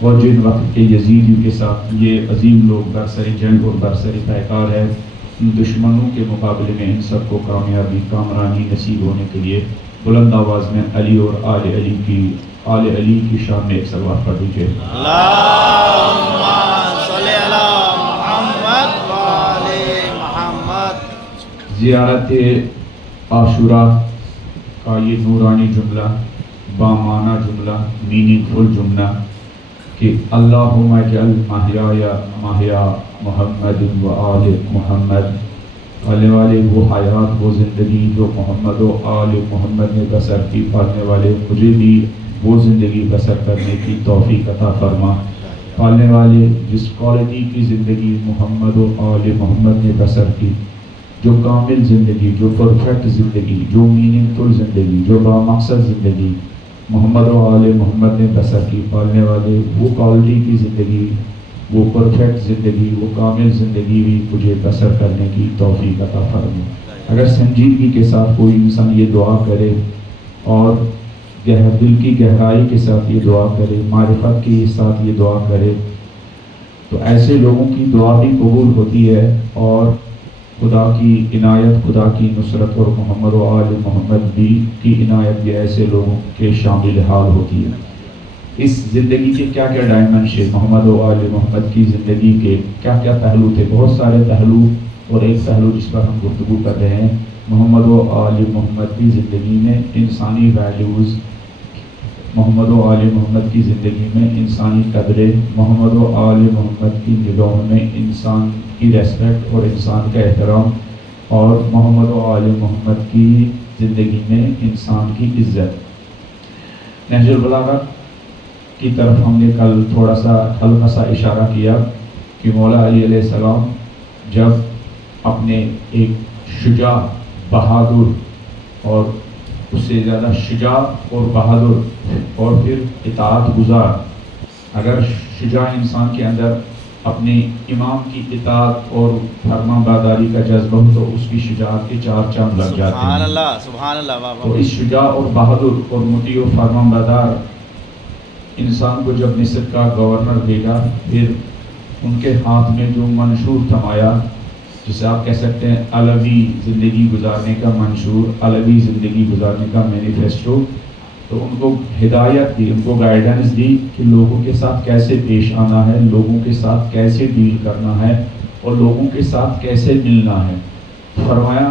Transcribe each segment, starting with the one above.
اور جن وقت کے یزیدیوں کے ساتھ یہ عظیم لوگ برسر جنگ اور برسر پیکار ہے، ان دشمنوں کے مقابلے میں ان سب کو کامیابی کامرانی نصیب ہونے کے لیے بلند آواز میں علی اور آل علی کی شان میں ایک صلوات پڑھ دیجیے۔ اللہم صلی علی محمد و آل محمد۔ زیارت عاشورہ کا یہ نورانی جملہ، بامانہ جملہ، میننگ فل جملہ کہ اللہم اجعل محیا محمد و آل محمد، پڑھنے والے وہ حیات وہ زندگی جو محمد و آل محمد نے بسر کی، پڑھنے والے مجھے بھی وہ زندگی بسر کرنے کی توفیق عطا فرما، پڑھنے والے جس کوالٹی کی زندگی محمد و آل محمد نے بسر کی، جو کامل زندگی، جو پرفیکٹ زندگی، جو میننگ فل زندگی، جو بامقصد زندگی محمد و آل محمد نے بسر کی، پالنے والے وہ کوالٹی کی زندگی، وہ پرفیکٹ زندگی، وہ کامل زندگی بھی مجھے بسر کرنے کی توفیق عطا فرما۔ اگر سنجیدگی کے ساتھ کوئی انسان یہ دعا کرے اور دل کی گہرائی کے ساتھ یہ دعا کرے، معرفت کے ساتھ یہ دعا کرے، تو ایسے لوگوں کی دعا بھی قبول ہوتی ہے اور خدا کی عنایت، خدا کی نصرت اور محمد و آل محمد بھی کی عنایت بھی ایسے لوگوں کے شامل حال ہوتی ہے۔ اس زندگی کے کیا کیا ڈائمنشن، محمد و آل محمد کی زندگی کے کیا کیا پہلو تھے، بہت سارے پہلو، اور ایک پہلو جس پر ہم گفتگو کر رہے ہیں، محمد و آل محمد کی زندگی میں انسانی ویلیوز، محمد و آل محمد کی زندگی میں انسانی قدریں، محمد و آل محمد کی نگاہوں میں انسان کی ریسپیکٹ اور انسان کا احترام، اور محمد و آل محمد کی زندگی میں انسان کی عزت۔ نہج البلاغہ کی طرف ہم نے کل تھوڑا سا ہلکا سا اشارہ کیا کہ مولا علی علیہ السلام جب اپنے ایک شجاع، بہادر اور اس سے زیادہ شجاع اور بہادر اور پھر اطاعت گزار، اگر شجاع انسان کے اندر اپنے امام کی اطاعت اور فرمان برداری کا جذبہ ہو تو اس کی شجاعت کے چار چاند لگ جاتے ہیں۔ سبحان اللہ، سبحان اللہ۔ تو اس شجاع اور بہادر اور مطیع و فرمان بردار انسان کو جب مصر کا گورنر بھیجا، پھر ان کے ہاتھ میں جو منشور تھمایا، جسے آپ کہہ سکتے ہیں علوی زندگی گزارنے کا منشور، علوی زندگی گزارنے کا مینیفیسٹو، تو ان کو ہدایت دی، ان کو گائیڈنس دی کہ لوگوں کے ساتھ کیسے پیش آنا ہے، لوگوں کے ساتھ کیسے ڈیل کرنا ہے اور لوگوں کے ساتھ کیسے ملنا ہے۔ فرمایا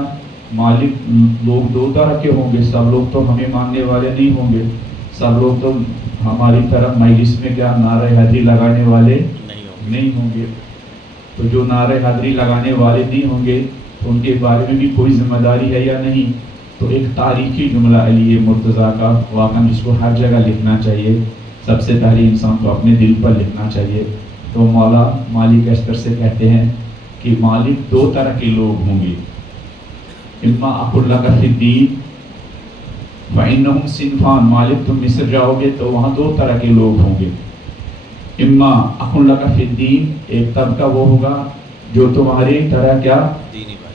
مالک لوگ دو طرح کے ہوں گے، سب لوگ تو ہمیں ماننے والے نہیں ہوں گے، سب لوگ تو ہماری طرف مجلس میں کیا نعرہ حیدری لگانے والے نہیں ہوں گے۔ تو جو نعرہ حیدری لگانے والے نہیں ہوں گے تو ان کے بارے میں بھی کوئی ذمہ داری ہے یا نہیں؟ تو ایک تاریخی جملہ علی مرتضیٰ کا واقعہ جس کو ہر جگہ لکھنا چاہیے، سب سے پہلے انسان کو اپنے دل پر لکھنا چاہیے۔ تو مولا مالک اسکر سے کہتے ہیں کہ مالک دو طرح کے لوگ ہوں گے، اما اقول لک فی الدین فإنہم صنفان، مالک تم مصر جاؤ گے تو وہاں دو طرح کے لوگ ہوں گے، اما اقول لک فی الدین، ایک طبقہ وہ ہوگا جو تمہاری طرح کیا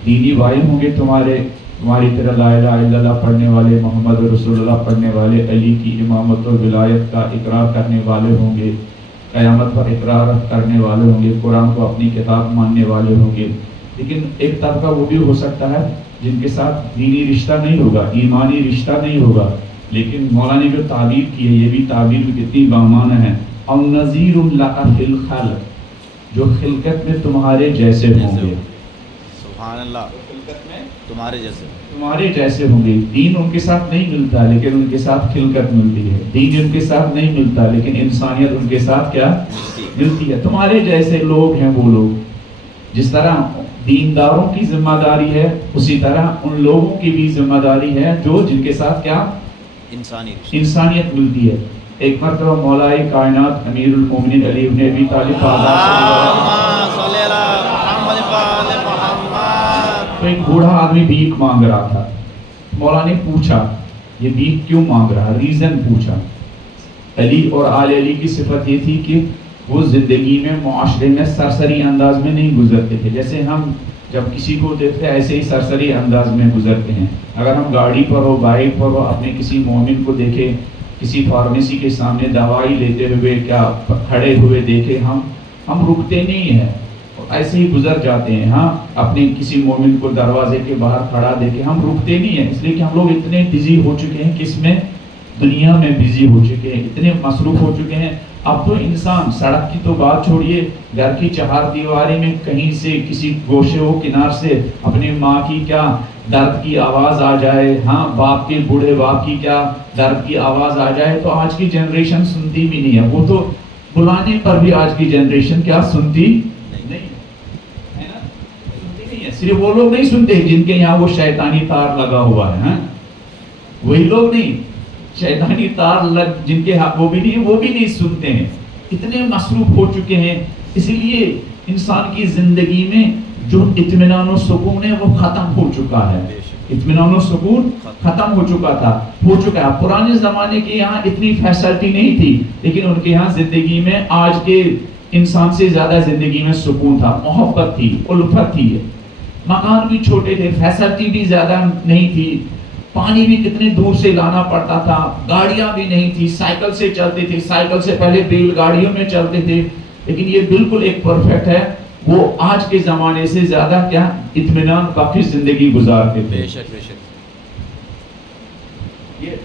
دینی بھائی ہوں گے، تمہاری طرح لا الہ الا اللہ پڑھنے والے، محمد رسول اللہ پڑھنے والے، علی کی امامت اور ولایت کا اقرار کرنے والے ہوں گے، قیامت پر اقرار کرنے والے ہوں گے، قرآن کو اپنی کتاب ماننے والے ہوں گے۔ لیکن ایک طبقہ وہ بھی ہو سکتا ہے جن کے ساتھ دینی رشتہ نہیں ہوگا، ایمانی رشتہ نہیں ہوگا، لیکن مولا نے جو تعبیر کی ہے یہ بھی تعبیر کتنی بامانہ ہے، او نذیر لک فی الخلق، جو خلقت میں تمہارے جیسے ہوں گے، سبحان اللہ، خلقت میں تمہارے جیسے ہوں گے۔ دین ان کے ساتھ نہیں ملتا لیکن ان کے ساتھ خلقت ملتی ہے، دین ان کے ساتھ نہیں ملتا لیکن انسانیت ان کے ساتھ کیا ملتی ہے۔ تمہارے جیسے لوگ ہیں وہ لوگ، جس طرح دینداروں کی ذمہ داری ہے اسی طرح ان لوگوں کی بھی ذمہ داری ہے جو جن کے ساتھ کیا انسانیت ملتی ہے۔ ایک مرتبہ مولائے کائنات امیر المومنین علی بن ابی طالب تو ایک بوڑھا آدمی بھیک مانگ رہا تھا، مولا نے پوچھا یہ بھیک کیوں مانگ رہا، ریزن پوچھا۔ علی اور آل علی کی صفت یہ تھی کہ وہ زندگی میں معاشرے میں سرسری انداز میں نہیں گزرتے تھے، جیسے ہم جب کسی کو دیکھتے ہیں ایسے ہی سرسری انداز میں گزرتے ہیں۔ اگر ہم گاڑی پر ہو، بائک پر ہو، اپنے کسی مومن کو دیکھیں کسی فارمیسی کے سامنے دوائی لیتے ہوئے کیا کھڑے ہوئے دیکھے ہم رکتے نہیں ہیں، ایسے ہی گزر جاتے ہیں. ہاں اپنے کسی مومن کو دروازے کے باہر کھڑا دیکھے ہم رکتے نہیں ہیں، اس لیے کہ ہم لوگ اتنے بزی ہو چکے ہیں، کس میں؟ دنیا میں بزی ہو چکے ہیں، اتنے مصروف ہو چکے ہیں. اب تو انسان سڑک کی تو بات چھوڑیے، گھر کی چہار دیواری میں کہیں سے کسی گوشے و کنار سے اپنی ماں کی کیا درد کی آواز آ جائے، ہاں باپ کے بوڑھے باپ کی کیا درد کی آواز آ جائے تو آج کی جنریشن سنتی بھی نہیں ہے. وہ تو بلانے پر بھی آج کی جنریشن کیا سنتی نہیں ہے نا، سنتی نہیں ہے. صرف وہ لوگ نہیں سنتے جن کے یہاں وہ شیطانی تار لگا ہوا ہے، وہی لوگ نہیں، شیطانی تار لگ جن کے ہاتھ وہ بھی نہیں سنتے ہیں. اتنے مصروف ہو چکے ہیں، اسی لیے انسان کی زندگی میں جو اطمینان و سکون ہے وہ ختم ہو چکا ہے. اطمینان و سکون ختم ہو چکا ہے. پرانے زمانے کے یہاں اتنی فیسلٹی نہیں تھی، لیکن ان کے یہاں زندگی میں آج کے انسان سے زیادہ زندگی میں سکون تھا، محبت تھی، الفت تھی. مکان بھی چھوٹے تھے، فیسلٹی بھی زیادہ نہیں تھی، پانی بھی کتنے دور سے لانا پڑتا تھا، گاڑیاں بھی نہیں تھی، سائیکل سے چلتے تھے، سائیکل سے پہلے بیل گاڑیوں میں چلتے تھے. لیکن یہ بالکل ایک پرفیکٹ ہے، وہ آج کے زمانے سے زیادہ کیا اطمینان بخش زندگی گزارتے تھے.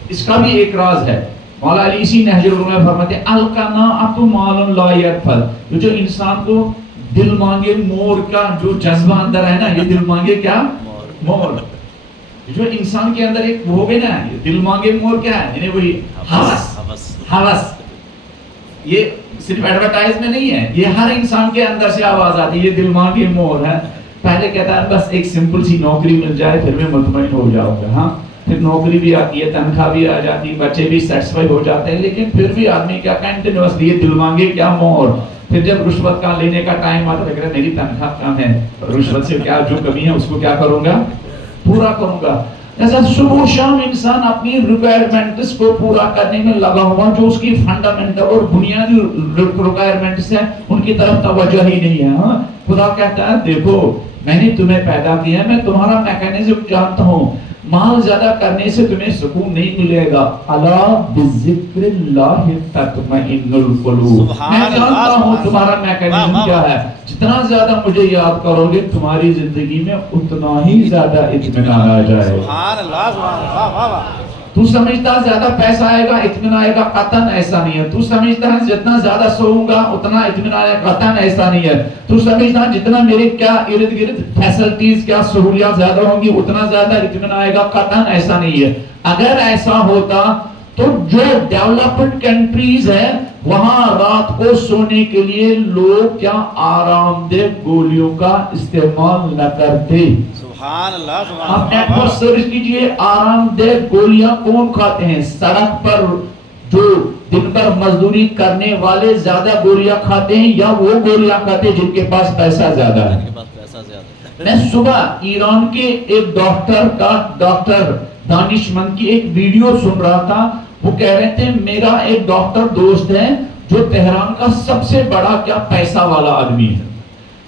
اس کا بھی ایک راز ہے. مولا علی اسی نہج البلاغہ میں فرماتے ہیں القناعۃ مال لا یرفد، جو انسان کو دل مانگے مور کا جو جذبہ اندر ہے نا، یہ دل مانگے کیا مور، جو انسان کے اندر ایک ہو گئے نا، دل مانگے مور کیا ہے، یعنی وہی ہوس. یہ صرف ایڈورٹائز میں نہیں ہے، یہ ہر انسان کے اندر سے آواز آتی ہے، یہ دل مانگے مور ہے. پہلے کہتا ہے بس ایک سمپل سی نوکری مل جائے پھر میں مطمئن ہو جاؤں گا. ہاں پھر نوکری بھی آتی ہے، تنخواہ بھی آ جاتی، بچے بھی سیٹسفائی ہو جاتے ہیں، لیکن پھر بھی آدمی کیا کنٹینیوسلی یہ دل مانگے کیا مور. پھر جب رشوت کا لینے کا ٹائم آتا ہے لگ رہا ہے میری تنخواہ کم ہے، رشوت سے کیا جو کمی ہے اس کو کیا کروں گا، پورا کروں گا. ایسا صبح شام انسان اپنی ریکوائرمنٹس کو پورا کرنے میں لگا ہوا، جو اس کی فنڈامنٹل اور بنیادی ریکوائرمنٹس ہیں ان کی طرف توجہ ہی نہیں ہے. ہاں خدا کہتا ہے دیکھو میں نے تمہیں پیدا کیا ہے، میں تمہارا میکینزم جانتا ہوں، مال زیادہ کرنے سے تمہیں سکون نہیں ملے گا. الا بذکر اللہ تطمئن القلوب، میں جانتا ہوں تمہارا میکینزم کیا ہے، جتنا زیادہ مجھے یاد کرو گے تمہاری زندگی میں اتنا ہی زیادہ اطمینان آ جائے. سبحان اللہ، سبحان اللہ، واہ واہ. تو سمجھتا ہے زیادہ پیسہ آئے گا اطمینان آئے گا، قطعاً ایسا نہیں ہے. تو سمجھتا ہے جتنا زیادہ سوؤں گا اتنا اطمینان آئے گا، قطعاً ایسا نہیں ہے. تو سمجھتا ہے جتنا میرے کیا ارد گرد فیسلٹیز کیا سہولیات زیادہ ہوں گی اتنا زیادہ اطمینان آئے گا، قطعاً ایسا نہیں ہے. اگر ایسا ہوتا تو جو ڈیولپڈ کنٹریز ہیں وہاں رات کو سونے کے لیے لوگ کیا آرام دہ گولیوں کا استعمال نہ کرتے. سبحان اللہ، سبحان آپ نیٹ پر اللہ. سرچ کیجئے آرام دہ گولیاں کون کھاتے ہیں. سڑک پر جو دن بھر مزدوری کرنے والے زیادہ گولیاں کھاتے ہیں یا وہ گولیاں کھاتے ہیں جن کے پاس پیسہ زیادہ ہے. میں صبح ایران کے ایک ڈاکٹر دانشمند کی ایک ویڈیو سن رہا تھا. وہ کہہ رہے تھے میرا ایک ڈاکٹر دوست ہے جو تہران کا سب سے بڑا کیا پیسہ والا آدمی ہے،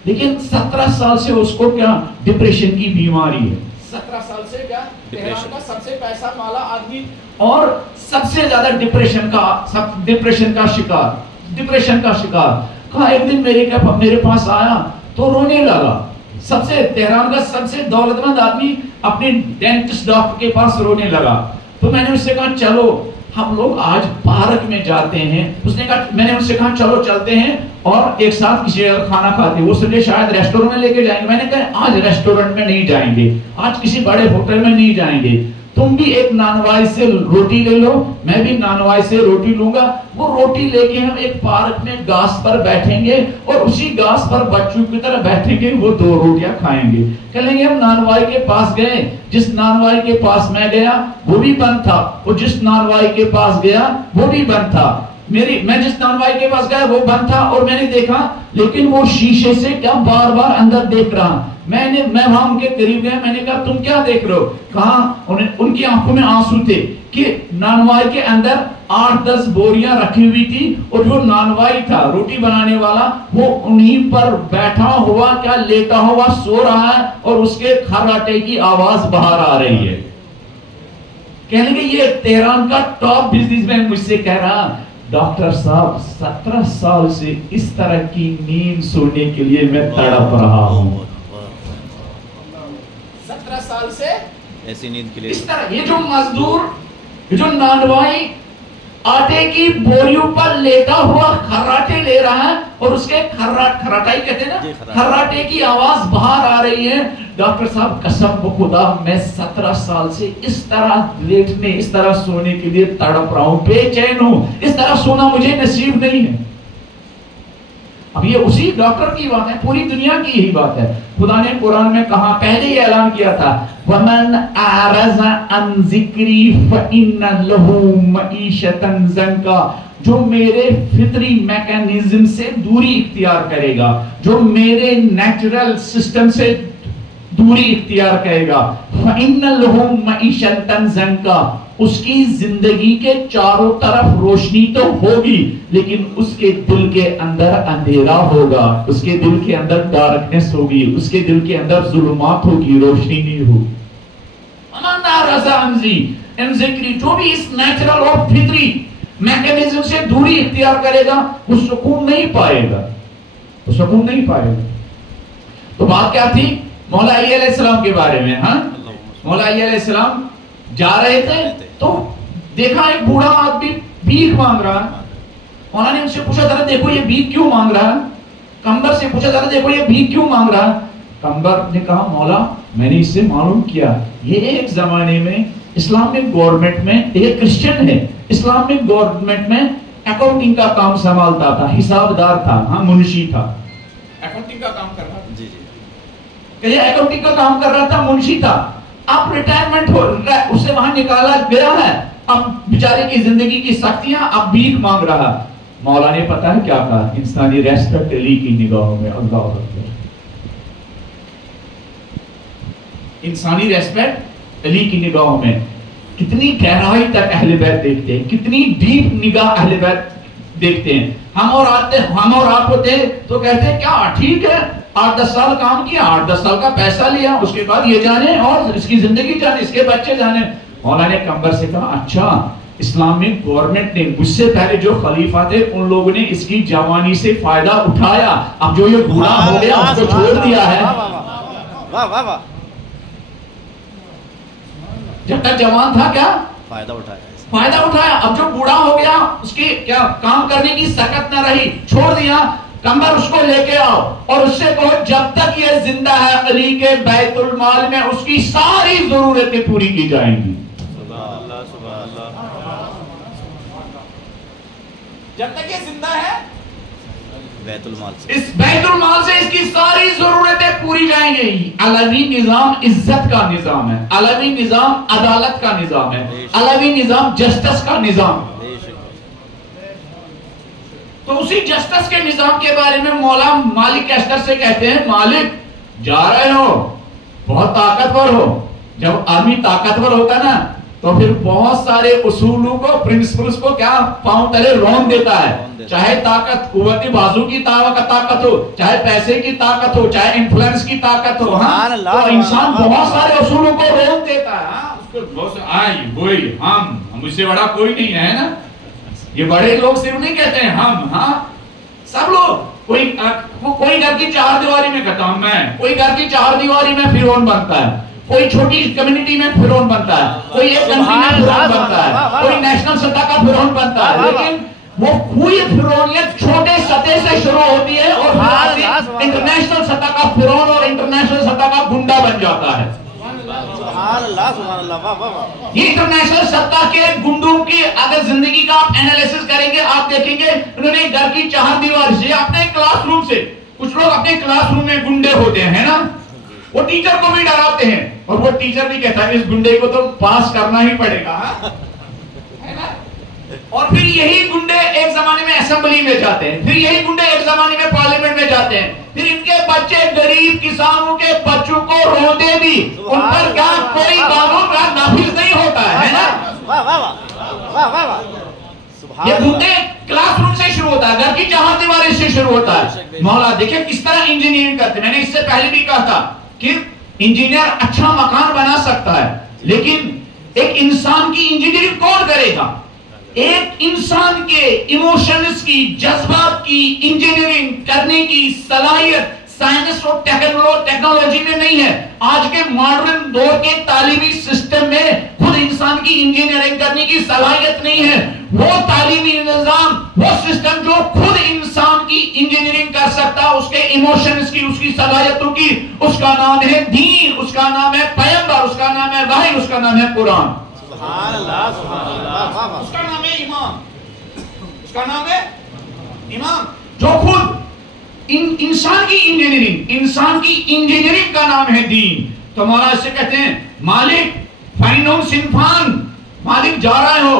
لیکن 17 سال سے اس کو کیا ڈپریشن کی بیماری ہے. 17 سال سے کیا تہران کا سب سے پیسہ والا آدمی اور سب سے زیادہ ڈپریشن کا شکار. کہا ایک دن میرے پاس آیا تو رونے لگا. تہران کا سب سے دولت مند آدمی اپنے ڈینٹسٹ ڈاکٹر کے پاس رونے لگا. تو میں نے اس سے کہا چلو ہم لوگ آج پارک میں جاتے ہیں. میں نے ان سے کہا چلو چلتے ہیں اور ایک ساتھ کسی جگہ کھانا کھاتے ہیں. وہ سمجھے شاید ریسٹورنٹ میں لے کے جائیں گے. میں نے کہا آج ریسٹورنٹ میں نہیں جائیں گے، آج کسی بڑے ہوٹل میں نہیں جائیں گے. تم بھی ایک نانوائی سے روٹی لے لو، میں بھی نانوائی سے روٹی لوں گا. وہ روٹی لے کے ہم ایک پارک میں گھاس پر بیٹھیں گے اور اسی گھاس پر بچوں کی طرح بیٹھیں گے، وہ 2 روٹیاں کھائیں گے. کہیں گے ہم نانوائی کے پاس گئے، جس نانوائی کے پاس میں گیا وہ بھی بند تھا، اور جس نانوائی کے پاس گیا وہ بھی بند تھا. میں جس نانوائی کے پاس گیا وہ بند تھا اور میں نے دیکھا، لیکن وہ شیشے سے کیا بار بار اندر دیکھ رہا. میں وہاں ان کے قریب گیا. میں نے کہا تم کیا دیکھ رہے ہو؟ کہا ان کی آنکھوں میں آنسو تھے کہ نانوائی کے اندر 8-10 بوریاں رکھی ہوئی تھی اور جو نانوائی تھا روٹی بنانے والا وہ انہیں پر بیٹھا ہوا کیا لیٹا ہوا سو رہا ہے اور اس کے کھراٹے کی آواز باہر آ رہی ہے. کہنے کہ یہ تہران کا ٹاپ بزنس مین مجھ سے کہہ رہا ڈاکٹر صاحب 17 سال سے اس طرح کی نیند سونے کے لیے میں تڑپ رہا ہوں. 17 سال سے ایسی نیند کے لیے اس طرح. یہ جو مزدور، یہ جو نانوائی آٹے کی بوریوں پر لیٹا ہوا خراٹے لے رہا ہے اور اس کے خراٹائی کہتے ہیں نا، خراٹے کی آواز باہر آ رہی ہے. ڈاکٹر صاحب قسم بخدا میں 17 سال سے اس طرح لیٹنے، اس طرح سونے کے لیے تڑپ رہا ہوں، بے چین ہوں، اس طرح سونا مجھے نصیب نہیں ہے. اب یہ اسی ڈاکٹر کی بات ہے، پوری دنیا کی یہی بات ہے. خدا نے قرآن میں کہا، پہلے یہ اعلان کیا تھا وَمَنْ أَعْرَضَ عَنْ ذِكْرِي فَإِنَّ لَهُ مَعِيشَةً ضَنْكًا، جو میرے فطری میکانزم سے دوری اختیار کرے گا، جو میرے نیچرل سسٹم سے دوری اختیار کرے گا، فَإِنَّ لَهُ مَعِيشَةً ضَنْكًا، اس کی زندگی کے چاروں طرف روشنی تو ہوگی لیکن اس کے دل کے اندر اندھیرا ہوگا، اس کے دل کے اندر ڈارکنس ہوگی، اس کے دل کے اندر ظلمات ہوگی، روشنی نہیں ہوگی. جو بھی اس نیچرل اور فطری میکانزم سے دوری اختیار کرے گا وہ سکون نہیں پائے گا، وہ سکون نہیں پائے گا. تو بات کیا تھی مولا علی علیہ السلام کے بارے میں؟ ہاں، مولا علی علیہ السلام جا رہے تھے تو دیکھا ایک بوڑھا آدمی بھیک مانگ رہا ہے. مولا نے ان سے پوچھا ذرا دیکھو یہ بھیک کیوں مانگ رہا ہے. کمبر سے پوچھا ذرا دیکھو یہ بھیک کیوں مانگ رہا ہے. کمبر نے کہا مولا میں نے اس سے معلوم کیا یہ ایک زمانے میں اسلامک گورنمنٹ میں ایک کرسچن ہے، اسلامک گورنمنٹ میں اکاؤنٹنگ کا کام سنبھالتا تھا، حساب دار تھا، ہاں منشی تھا، اکاؤنٹنگ کا کام کر رہا تھا. جی یہ اکاؤنٹنگ کا کام کر رہا تھا، منشی تھا. اب ریٹائرمنٹ ہو رہا ہے، اسے وہاں نکالا گیا ہے، اب بیچارے کی زندگی کی سختیاں، اب بھیک مانگ رہا. مولا نے پتہ ہے کیا کہا؟ انسانی ریسپیکٹ علی کی نگاہوں میں، اللہ اکبر، انسانی ریسپیکٹ علی کی نگاہوں میں. کتنی گہرائی تک اہل بیت دیکھتے ہیں، کتنی ڈیپ نگاہ اہل بیت دیکھتے ہیں. ہم اور آپ ہوتے تو کہتے ہیں کیا ٹھیک ہے 8-10 سال کام کیا، 8-10 سال کا پیسہ لیا، اس کے بعد یہ جانے اور اس کی زندگی جانے، اس کے بچے جانے. مولا نے کمبر سے کہا اچھا اسلامک گورنمنٹ نے مجھ سے پہلے جو خلیفہ تھے ان لوگوں نے اس کی جوانی سے فائدہ اٹھایا، اب جو یہ بوڑھا ہو گیا اس کو چھوڑ دیا ہے. واہ واہ واہ، جب تک جوان تھا کیا فائدہ اٹھایا، فائدہ اٹھایا، اب جو بوڑھا ہو گیا اس کی کیا کام کرنے کی طاقت نہ رہی، چھوڑ دیا. کمبر اس کو لے کے آؤ اور اس سے کہو جب تک یہ زندہ ہے علی کے بیت المال میں اس کی ساری ضرورتیں پوری کی جائیں گی. جب تک یہ زندہ ہے بیت المال سے، اس بیت المال سے اس کی ساری ضرورتیں پوری جائیں گی. علوی نظام عزت کا نظام ہے، علوی نظام عدالت کا نظام ہے، علوی نظام جسٹس کا نظام. تو اسی جسٹس کے نظام کے بارے میں مولا مالک کیسٹر سے کہتے ہیں مالک جا رہے ہو بہت طاقتور ہو. جب آدمی طاقتور ہوتا نا تو پھر بہت سارے اصولوں کو پرنسپلز کو کیا پاؤں تلے رون دیتا ہے. چاہے طاقت قوت بازو کی طاقت ہو، چاہے پیسے کی طاقت ہو، چاہے انفلوئنس کی طاقت ہو، تو انسان بہت سارے اصولوں کو رون دیتا ہے. اس کو بہت سے وہی ہم مجھ سے بڑا کوئی نہیں ہے نا. یہ بڑے لوگ صرف نہیں کہتے ہیں ہم، ہاں سب لوگ. کوئی گھر کی 4 دیواری میں کہتا ہوں میں، کوئی گھر کی 4 دیواری میں فرعون بنتا ہے، کوئی چھوٹی کمیونٹی میں فرعون بنتا ہے، کوئی ایک کنٹری میں فرعون بنتا ہے، کوئی نیشنل سطح کا فرعون بنتا ہے. لیکن وہ کوئی فرعونیت چھوٹے سطح سے شروع ہوتی ہے اور انٹرنیشنل سطح کا فرعون اور انٹرنیشنل سطح کا گنڈا بن جاتا ہے. سبحان اللہ سبحان اللہ، واہ واہ واہ. یہ انٹرنیشنل سطح کے گنڈوں کی اگر زندگی کا آپ انالیسس کریں گے آپ دیکھیں گے انہوں نے گھر کی 4 دیوار سے اپنے کلاس روم سے، کچھ لوگ اپنے کلاس روم میں گنڈے ہوتے ہیں نا، وہ ٹیچر کو بھی ڈراتے ہیں اور وہ ٹیچر بھی کہتا ہے اس گنڈے کو تو پاس کرنا ہی پڑے گا. اور پھر یہی گنڈے ایک زمانے میں اسمبلی میں جاتے ہیں، پھر یہی گنڈے ایک زمانے میں پارلیمنٹ میں جاتے ہیں، پھر ان کے بچے غریب کسانوں کے بچوں کو روندے بھی، ان پر کیا کوئی قانون کا نافذ نہیں ہوتا ہے نا. واہ واہ واہ واہ واہ واہ. یہ گنڈے کلاس روم سے شروع ہوتا ہے، گھر کی 4 دیواری سے شروع ہوتا ہے. مولا دیکھیں کس طرح انجینئرنگ کرتے ہیں. میں نے اس سے پہلے بھی کہا تھا کہ انجینئر اچھا مکان بنا سکتا ہے لیکن ایک انسان کی انجینئرنگ کون کرے گا؟ ایک انسان کے ایموشنز کی، جذبات کی انجینئرنگ کرنے کی صلاحیت سائنس اور ٹیکنالوجی میں نہیں ہے۔ آج کے ماڈرن دور کے تعلیمی سسٹم میں خود انسان کی انجینئرنگ کرنے کی صلاحیت نہیں ہے۔ وہ تعلیمی نظام، وہ سسٹم جو خود انسان کی انجینئرنگ کر سکتا، اس کے ایموشنز کی، اس کی صلاحیتوں کی، اس کا نام ہے دین، اس کا نام ہے پیغمبر، اس کا نام ہے وحی، اس کا نام ہے قرآن۔ سبحان اللہ، سبحان اللہ، اس کا نام ہے ایمان، اس کا نام ہے ایمان، جو خود انسان کی انجینئرنگ کا نام ہے دین۔ تو مولا اس سے کہتے ہیں مالک فَإِنَّهُمْ صِنْفَانِ، مالک جا رہے ہو،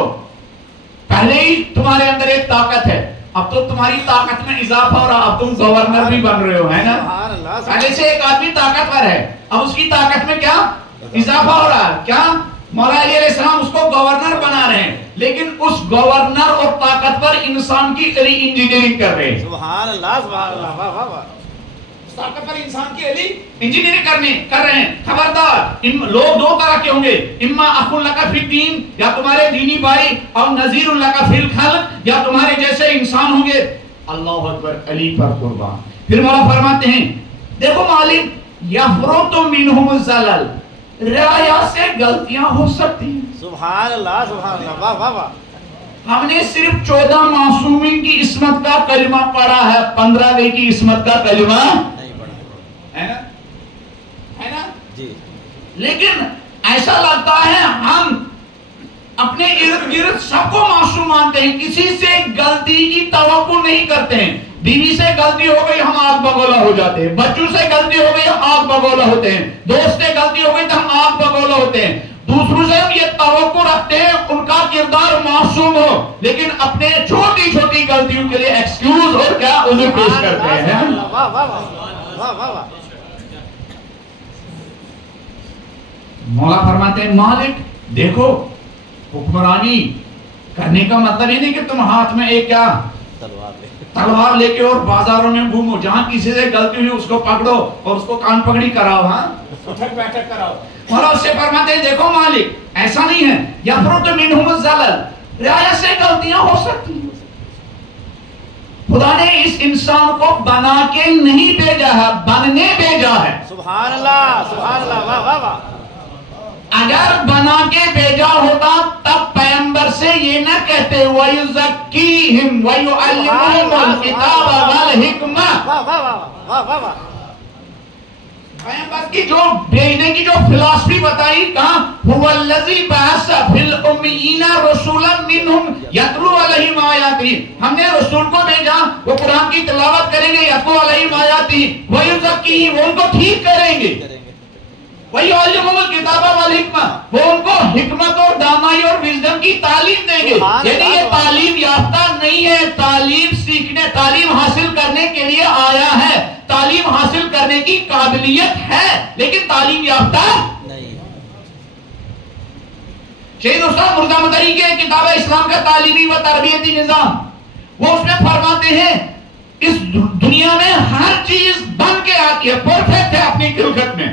پہلے ہی تمہارے اندر ایک طاقت ہے، اب تو تمہاری طاقت میں اضافہ ہو رہا، اب تم گورنر بھی بن رہے ہو، ہے نا؟ پہلے سے ایک آدمی طاقتور ہے، اب اس کی طاقت میں کیا اضافہ ہو رہا ہے؟ کیا مولا علیہ السلام اس کو گورنر بنا رہے ہیں، لیکن اس گورنر اور طاقتور انسان کی علی انجینئرنگ کر رہے ہیں۔ سبحان اللہ، سبحان اللہ، واہ واہ واہ۔ طاقتور انسان کی علی انجینئرنگ کر رہے ہیں۔ خبردار، لوگ دو طرح کے ہوں گے، اما اخ لک فی الدین، یا تمہارے دینی بھائی، اور نذیر لک فی الخلق، یا تمہارے جیسے انسان ہوں گے۔ اللہ اکبر، علی پر قربان۔ پھر مولا فرماتے ہیں دیکھو مالک یفرط منہم الزلل، رعایا سے غلطیاں ہو سکتی ہیں۔ سبحان اللہ، سبحان اللہ، واہ واہ واہ۔ ہم نے صرف 14 معصومین کی عصمت کا کلمہ پڑھا ہے، 15 ویں کی عصمت کا کلمہ نہیں پڑھا ہے نا جی، لیکن ایسا لگتا ہے ہم اپنے ارد گرد سب کو معصوم مانتے ہیں، کسی سے غلطی کی توقع نہیں کرتے ہیں۔ بیوی سے غلطی ہو گئی ہم آگ بگولا ہو جاتے ہیں، بچوں سے غلطی ہو گئی ہم آگ بگولا ہوتے ہیں، دوست سے غلطی ہو گئی تو ہم آگ بگولا ہوتے ہیں۔ دوسروں سے ہم یہ توقع رکھتے ہیں ان کا کردار معصوم ہو، لیکن اپنے چھوٹی چھوٹی غلطیوں کے لیے ایکسکیوز اور کیا انہیں پیش کرتے ہیں۔ واہ واہ واہ واہ واہ۔ مولا فرماتے ہیں مالک دیکھو، حکمرانی کرنے کا مطلب یہ نہیں کہ تم ہاتھ میں ایک کیا تلوار لے کے اور بازاروں میں گھومو، جہاں کسی سے غلطی ہوئی اس کو پکڑو اور اس کو کان پکڑی کراؤ، ہاں اٹھک بیٹھک کراؤ۔ مولا اس سے فرماتے ہیں دیکھو مالک ایسا نہیں ہے، یفرط منہم الزلل، رعایا سے غلطیاں ہو سکتی ہیں۔ خدا نے اس انسان کو بنا کے نہیں بھیجا ہے، بننے بھیجا ہے۔ سبحان اللہ، سبحان اللہ، واہ واہ واہ۔ اگر بنا کے بھیجا ہوتا تب پیغمبر سے یہ نہ کہتے وَيُزَكِّيهِمْ وَيُعَلِّمُهُمُ الْكِتَابَ وَالْحِكْمَةَ۔ پیغمبر کی جو بھیجنے کی جو فلسفی بتائی، کہاں هُوَ الَّذِي بَعَثَ فِي الْأُمِّيِّينَ رَسُولًا مِّنْهُمْ يَتْلُو عَلَيْهِمْ آيَاتِهِ، ہم نے رسول کو بھیجا، وہ قرآن کی تلاوت کریں گے، يَتْلُو عَلَيْهِمْ آيَاتِهِ وَيُزَكِّيهِمْ، وہ ان کو ٹھیک کریں گے، وَيُعَلِّمُهُمُ الْكِتَابَ وَالْحِكْمَةَ، وہ ان کو حکمت اور دانائی اور وزڈم کی تعلیم دیں گے۔ یعنی یہ تعلیم یافتہ نہیں ہے، تعلیم سیکھنے، تعلیم حاصل کرنے کے لیے آیا ہے، تعلیم حاصل کرنے کی قابلیت ہے، لیکن تعلیم یافتہ نہیں۔ شہید استاد مرزا مدنی کے کتاب اسلام کا تعلیمی و تربیتی نظام، وہ اس میں فرماتے ہیں اس دنیا میں ہر چیز بن کے آتی ہے، پرفیکٹ ہے اپنی خلقت میں،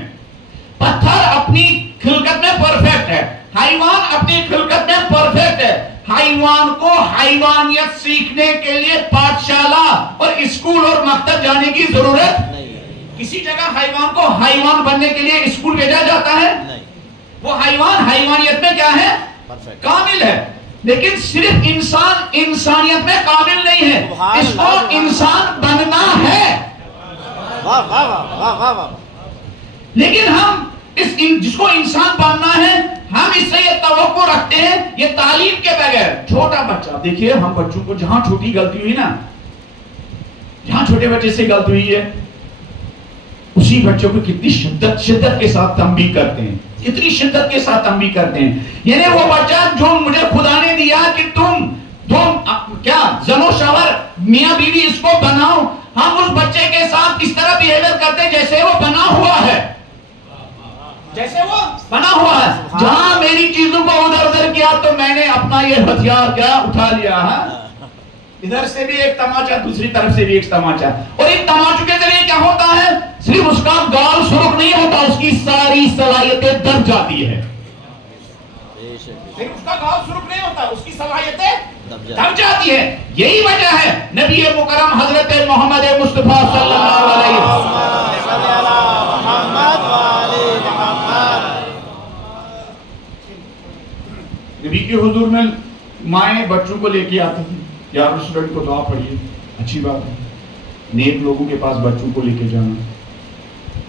پتھر اپنی خلقت میں پرفیکٹ ہے، حیوان اپنی خلقت میں پرفیکٹ ہے۔ حیوان کو حیوانیت سیکھنے کے لیے پاٹشالہ اور اسکول اور مکتب جانے کی ضرورت نہیں۔ کسی جگہ حیوان کو حیوان بننے کے لیے اسکول بھیجا جاتا ہے؟ وہ حیوان حیوانیت میں کیا ہے؟ کامل ہے، لیکن صرف انسان انسانیت میں کامل نہیں ہے، اس کو انسان بننا ہے۔ واہ واہ واہ واہ واہ۔ لیکن ہم جس کو انسان بننا ہے، ہم اس سے یہ توقع رکھتے ہیں یہ تعلیم کے بغیر۔ چھوٹا بچہ دیکھیے، ہم بچوں کو جہاں چھوٹی غلطی ہوئی نا، جہاں چھوٹے بچے سے غلطی ہوئی ہے، اسی بچوں کو کتنی شدت کے ساتھ تنبیہ کرتے ہیں، کتنی شدت کے ساتھ تنبیہ کرتے ہیں۔ یعنی وہ بچہ جو مجھے خدا نے دیا کہ تم کیا زن و شوہر میاں بیوی اس کو بناؤ، ہم اس بچے کے ساتھ اس طرح بیہیویئر کرتے ہیں جیسے وہ بنا ہوا ہے، جیسے وہ بنا ہوا ہے۔ جہاں میری چیزوں کو ادھر ادھر کیا تو میں نے اپنا یہ ہتھیار کیا اٹھا لیا ہے، ادھر سے بھی ایک تماچا، دوسری طرف سے بھی ایک تماچا، اور ایک تماچوں کے ذریعے کیا ہوتا ہے؟ صرف اس کا گال سرخ نہیں ہوتا، اس کی ساری صلاحیتیں دب جاتی ہے۔ پھر اس کا گاؤں سرخ نہیں ہوتا، اس کی صلاحیتیں دب جاتی ہے. یہی وجہ ہے نبی مکرم حضرت محمد مصطفیٰ صلی اللہ علیہ وسلم نبی کے حضور میں مائیں بچوں کو لے کے آتی تھی، یا رسول کو دعا پڑھیے، اچھی بات ہے. نیک لوگوں کے پاس بچوں کو لے کے جانا،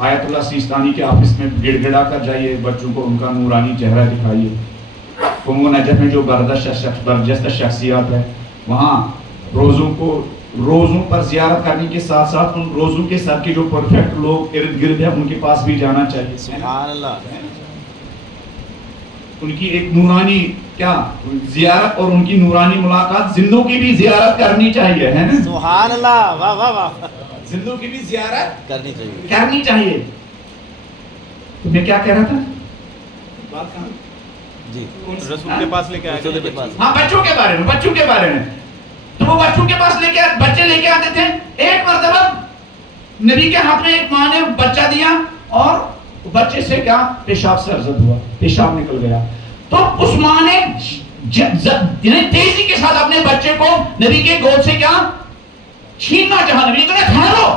آیت اللہ سیستانی کے آفس میں گڑ گڑا کر جائیے، بچوں کو ان کا نورانی چہرہ دکھائیے. کنگو نجف میں جو برجستہ شخصیات ہے، وہاں روزوں پر زیارت کرنے کے ساتھ ساتھ ان روزوں کے ساتھ کے جو پرفیکٹ لوگ ارد گرد ہیں ان کے پاس بھی جانا چاہیے. سبحان اللہ. ان کی ایک نورانی کیا زیارت اور ان کی نورانی ملاقات، زندوں کی بھی زیارت کرنی چاہیے، ہے نا؟ سبحان اللہ. واہ واہ واہ. زندوں کی بھی زیارت کرنی چاہیے. تو میں کیا کہہ رہا تھا؟ بات کہاں؟ جی رسول کے پاس لے کے آئے. ہاں بچوں کے بارے میں تو وہ بچوں کے پاس بچے لے کے آتے تھے. ایک مرتبہ نبی کے ہاتھ میں ایک ماں نے بچہ دیا اور بچے سے کیا پیشاب سرزد ہوا، پیشاب نکل گیا. تو اس ماں نے تیزی کے ساتھ اپنے بچے کو نبی کے گود سے کیا چھیننا چاہا. نبی نے کہا ٹھہرو،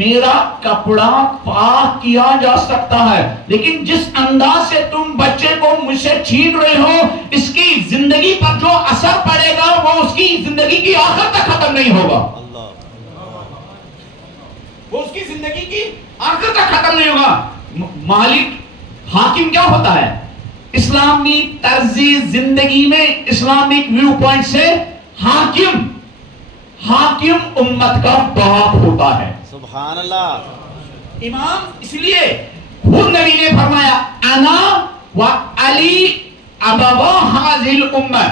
میرا کپڑا پاک کیا جا سکتا ہے، لیکن جس انداز سے تم بچے کو مجھ سے چھین رہے ہو، اس کی زندگی پر جو اثر پڑے گا وہ اس کی زندگی کی آخر تک ختم نہیں ہوگا. وہ اس کی زندگی کی آخر تک ختم نہیں ہوگا. مالک حاکم کیا ہوتا ہے؟ اسلامی طرز زندگی میں اسلامک ویو پوائنٹ سے حاکم امت کا باپ ہوتا ہے. سبحان اللہ. امام اس لیے خود نبی نے فرمایا انا و علی ابوا هذه الامه،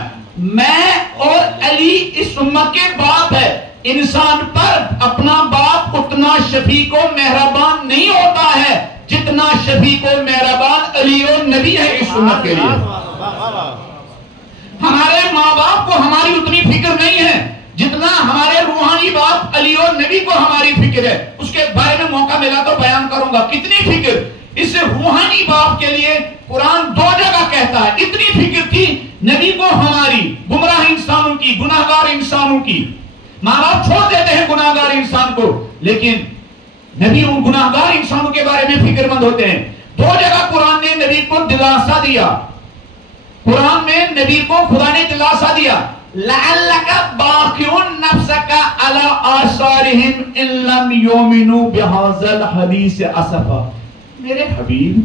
میں اور علی اس امت کے باپ ہے. انسان پر اپنا باپ اتنا شفیق و مہربان نہیں ہوتا ہے جتنا شفیق و مہربان علی و نبی ہے اس امت کے لیے. ہمارے ماں باپ کو ہماری اتنی فکر نہیں ہے جتنا ہمارے روحانی باپ علی و نبی کو ہماری فکر ہے. اس کے بارے میں موقع ملا تو بیان کروں گا کتنی فکر اس روحانی باپ کے لیے قرآن 2 جگہ کہتا ہے. اتنی فکر تھی نبی کو ہماری گمراہ انسانوں کی، گناہگار انسانوں کی. ماں باپ چھوڑ دیتے ہیں گناہگار انسان کو، لیکن نبی ان گناہگار انسانوں کے بارے میں فکر مند ہوتے ہیں. 2 جگہ قرآن نے نبی کو دلاسا دیا. قرآن میں نبی کو خدا نے دلاسا دیا لَعَلَّكَ بَاخِعٌ نَفْسَكَ عَلَىٰ آثَارِهِمْ إِن لَّمْ يُؤْمِنُوا بِهَٰذَا الْحَدِيثِ أَسَفًا. میرے حبیب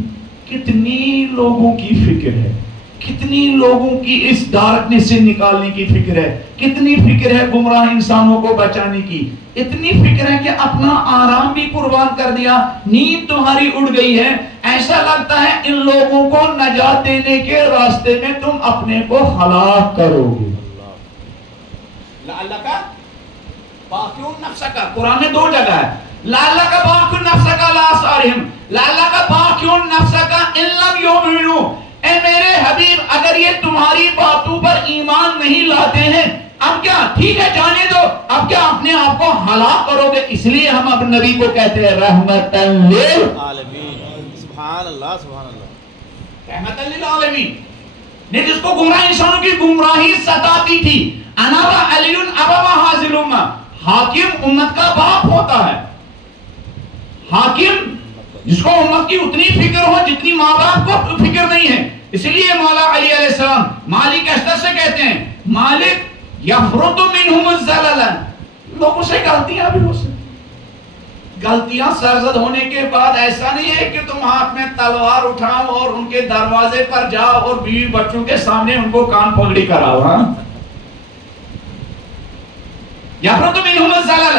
کتنی لوگوں کی فکر ہے، کتنی لوگوں کی اس ڈارکنس سے نکالنے کی فکر ہے، کتنی فکر ہے گمراہ انسانوں کو بچانے کی. اتنی فکر ہے کہ اپنا آرام بھی قربان کر دیا. نیند تمہاری اڑ گئی ہے، ایسا لگتا ہے ان لوگوں کو نجات دینے کے راستے میں تم اپنے کو ہلاک کرو گے. لعلک باخع نفسک، قرآن میں 2 جگہ ہے. لعلک باخع نفسک علی آثارہم، لعلک باخع نفسک ان لم یؤمنوا. اے میرے حبیب اگر یہ تمہاری باتوں پر ایمان نہیں لاتے ہیں، اب کیا ٹھیک ہے جانے دو، اب کیا اپنے آپ کو ہلاک کرو گے. اس لیے ہم اپنے نبی کو کہتے ہیں رحمت للعالمین. سبحان اللہ سبحان اللہ. رحمت للعالمین نے جس کو گمراہ انسانوں کی گمراہی ستاتی تھی. انا و علی ابوا هذه الامه، حاکم امت کا باپ ہوتا ہے. حاکم جس کو امت کی اتنی فکر ہو جتنی ماں باپ کو فکر نہیں ہے. اس لیے مولا علی علیہ السلام مالک اشتر سے کہتے ہیں مالک یفرط منہم الزلل، لوگوں سے غلطیاں بھی ہو سکتی. غلطیاں سرزد ہونے کے بعد ایسا نہیں ہے کہ تم ہاتھ میں تلوار اٹھاؤ اور ان کے دروازے پر جاؤ اور بیوی بچوں کے سامنے ان کو کان پگڑی کراؤ. ہاں یفرط منہم الزلل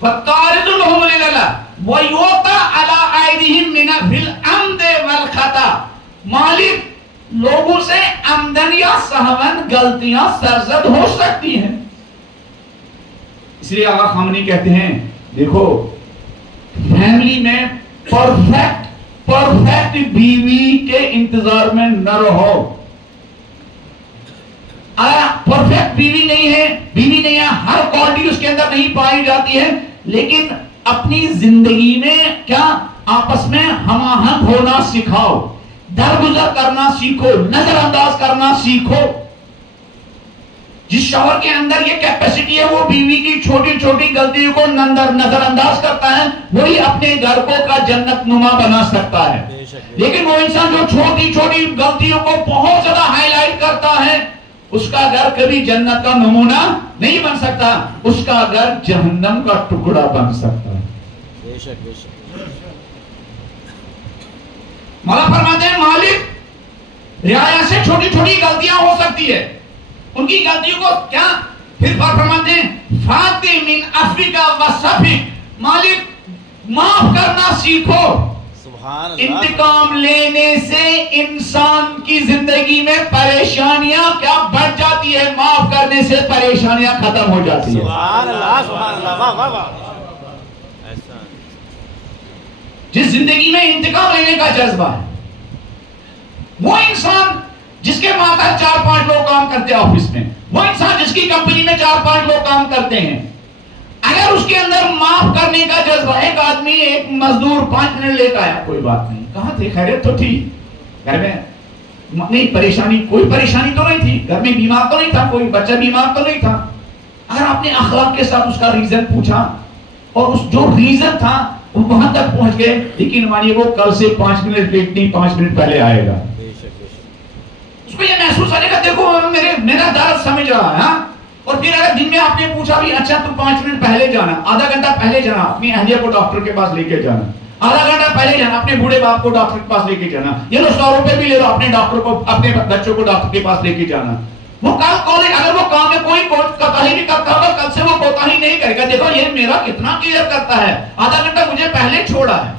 فطارد لهم للہ وَيُوْتَى عَلَىٰ عَيْدِهِمْ مِنَ فِي الْعَمْدِ وَالْخَطَأِ. مالک لوگوں سے عمدن یا سہون غلطیاں سرزد ہو سکتی ہیں. اس لیے آقا خامنہی کہتے ہیں دیکھو فیملی میں پرفیکٹ بیوی کے انتظار میں نہ رہو. پرفیکٹ بیوی نہیں ہے، ہر کوالٹی اس کے اندر نہیں پائی جاتی ہے، لیکن اپنی زندگی میں کیا آپس میں ہم آہنگ ہونا سکھاؤ. درگزر کرنا سیکھو، نظر انداز کرنا سیکھو۔ جس شوہر کے اندر یہ کیپیسٹی ہے، وہ بیوی کی چھوٹی چھوٹی غلطیوں کو نظر انداز کرتا ہے، وہی اپنے گھر کو کا جنت نما بنا سکتا ہے۔ لیکن وہ انسان جو چھوٹی چھوٹی غلطیوں کو بہت زیادہ ہائی لائٹ کرتا ہے، اس کا گھر کبھی جنت کا نمونہ نہیں بن سکتا، اس کا گھر جہنم کا ٹکڑا بن سکتا ہے۔ بے شک بے شک۔ مولا فرماتے ہیں مالک رعایا سے چھوٹی چھوٹی غلطیاں ہو سکتی ہے، ان کی غلطیوں کو کیا پھر فرماتے ہیں فاتی من افریقہ و صفیق، مالک معاف کرنا سیکھو۔ سبحان اللہ۔ انتقام لینے سے انسان کی زندگی میں پریشانیاں کیا بڑھ جاتی ہے، معاف کرنے سے پریشانیاں ختم ہو جاتی ہیں۔ سبحان اللہ سبحان اللہ، واہ واہ واہ۔ جس زندگی میں انتقام لینے کا جذبہ ہے، وہ انسان جس کے ماتحت 4-5 لوگ کام کرتے ہیں آفس میں، وہ انسان جس کی کمپنی میں 4-5 لوگ کام کرتے ہیں، اگر اس کے اندر معاف کرنے کا جذبہ، ایک آدمی ایک مزدور 5 منٹ لیٹ آیا، کوئی بات نہیں، کہاں تھے، خیریت تو تھی، گھر میں نہیں پریشانی، کوئی پریشانی تو نہیں تھی، گھر میں بیمار تو نہیں تھا، کوئی بچہ بیمار تو نہیں تھا، اگر آپ نے اخلاق کے ساتھ اس کا ریزن پوچھا اور اس جو ریزن تھا وہ وہاں تک پہنچ گئے، لیکن مانیے وہ کل سے 5 منٹ لیٹ نہیں، 5 منٹ پہلے آئے گا، اس کو یہ محسوس آنے کا دیکھو میرا درد سمجھ رہا ہے۔ اور پھر اگر دن میں آپ نے پوچھا بھی اچھا تم 5 منٹ پہلے جانا، آدھا گھنٹہ پہلے جانا، اپنی اہلیہ کو ڈاکٹر کے پاس لے کے جانا، آدھا گھنٹہ پہلے جانا، اپنے بوڑھے باپ کو ڈاکٹر کے پاس لے کے جانا، یہ لو 100 روپے بھی لے لو، اپنے ڈاکٹر کو، اپنے بچوں کو ڈاکٹر کے پاس لے کے جانا، وہ اگر وہ کام میں کوئی کوتاہی بھی کرتا ہوگا، کل سے وہ کوتاہی نہیں کرے گا، دیکھو یہ میرا کتنا کیئر کرتا ہے، آدھا گھنٹہ مجھے پہلے چھوڑا ہے۔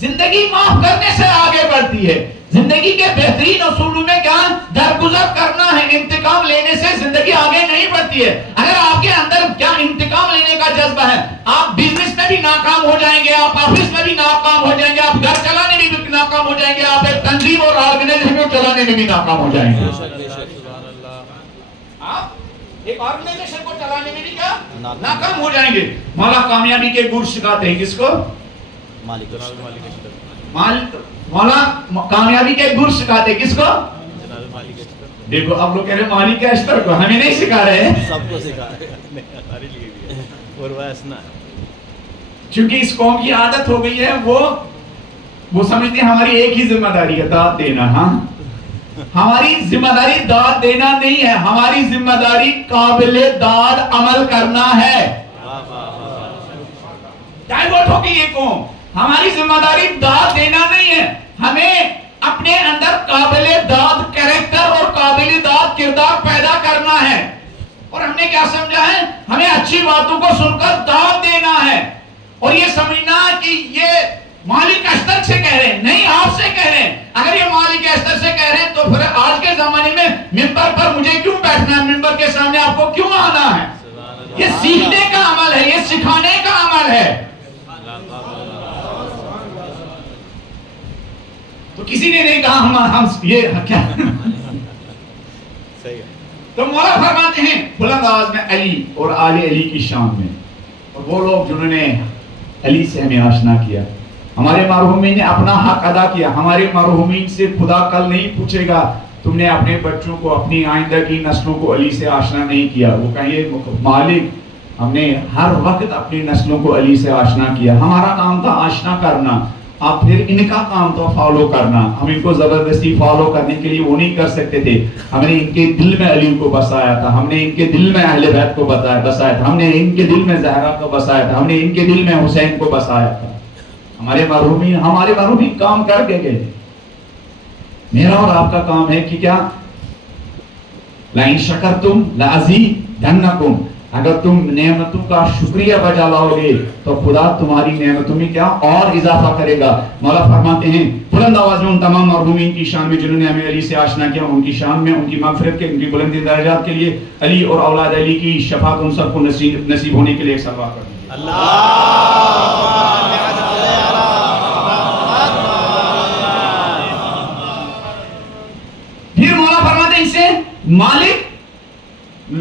زندگی معاف کرنے سے آگے بڑھتی ہے، زندگی کے بہترین اصولوں میں کیا درگزر کرنا ہے، انتقام لینے سے زندگی آگے نہیں بڑھتی ہے۔ اگر آپ کے اندر کیا انتقام لینے کا جذبہ ہے، آپ بزنس میں بھی ناکام ہو جائیں گے، آپ آفس میں بھی ناکام ہو جائیں گے، آپ گھر چلانے میں بھی ناکام ہو جائیں گے، آپ ایک تنظیم اور آرگنائزیشن کو چلانے میں بھی ناکام ہو جائیں گے، آپ ایک آرگنائزیشن کو چلانے میں بھی کیا ناکام ہو جائیں گے۔ مولا کامیابی کے گر سکھاتے ہیں کس کو؟ مالک۔ مولا کامیابی کے گر سکھاتے کس کو؟ دیکھو اب لوگ کہہ رہے مالک کے اشتر کو، ہمیں نہیں سکھا رہے ہیں، سب کو سکھا رہے ہیں، اور وہ ایسنا چونکہ اس قوم کی عادت ہو گئی ہے، وہ سمجھتے ہیں ہماری ایک ہی ذمہ داری ہے، داد دینا۔ ہاں ہماری ذمہ داری داد دینا نہیں ہے، ہماری ذمہ داری قابل داد عمل کرنا ہے۔ ڈائیورٹ ہو گئی یہ قوم، ہماری ذمہ داری داد دینا نہیں ہے، ہمیں اپنے اندر قابل داد کریکٹر اور قابل داد کردار پیدا کرنا ہے۔ اور ہم نے کیا سمجھا ہے، ہمیں اچھی باتوں کو سن کر داد دینا ہے، اور یہ سمجھنا کہ یہ مالک اشتر سے کہہ رہے ہیں، نہیں آپ سے کہہ رہے ہیں۔ اگر یہ مالک اشتر سے کہہ رہے ہیں تو پھر آج کے زمانے میں منبر پر مجھے کیوں بیٹھنا ہے، منبر کے سامنے آپ کو کیوں آنا ہے؟ یہ سیکھنے کا عمل ہے، یہ سکھانے کا عمل ہے۔ تو کسی نے نہیں کہا ہم یہ کیا، تو مولا فرماتے ہیں بلند آواز میں علی اور آل علی کی شان میں، اور وہ لوگ جنہوں نے علی سے ہمیں آشنا کیا، ہمارے مرحومین نے اپنا حق ادا کیا، ہمارے مرحومین سے خدا کل نہیں پوچھے گا تم نے اپنے بچوں کو، اپنی آئندہ کی نسلوں کو علی سے آشنا نہیں کیا، وہ کہیں گے مالک ہم نے ہر وقت اپنی نسلوں کو علی سے آشنا کیا، ہمارا کام تھا آشنا کرنا، اب پھر ان کا کام تو فالو کرنا، ہم ان کو زبردستی فالو کرنے کے لیے وہ نہیں کر سکتے تھے، ہم نے ان کے دل میں علی کو بسایا تھا، ہم نے ان کے دل میں اہل بیت کو بسایا تھا، ہم نے ان کے دل میں زہرا کو بسایا تھا، ہم نے ان کے دل میں حسین کو بسایا تھا۔ ہمارے مرحومین کام کر کے گئے، میرا اور آپ کا کام ہے کہ کیا لَإِن شَكَرْتُمْ لَأَزِيدَنَّكُمْ، اگر تم نعمتوں کا شکریہ بجا لاؤ گے تو خدا تمہاری نعمتوں میں کیا اور اضافہ کرے گا۔ مولا فرماتے ہیں بلند آواز میں ان تمام مرحومین کی شان میں جنہوں نے ہمیں علی سے آشنا کیا، ان کی شان میں، ان کی مغفرت کے، ان کی بلندی درجات کے لیے علی اور اولاد علی کی شفاعت ان سب کو نصیب ہونے کے لیے ایک صلوات کر دیجیے۔ پھر مولا فرماتے ہیں اس سے مالک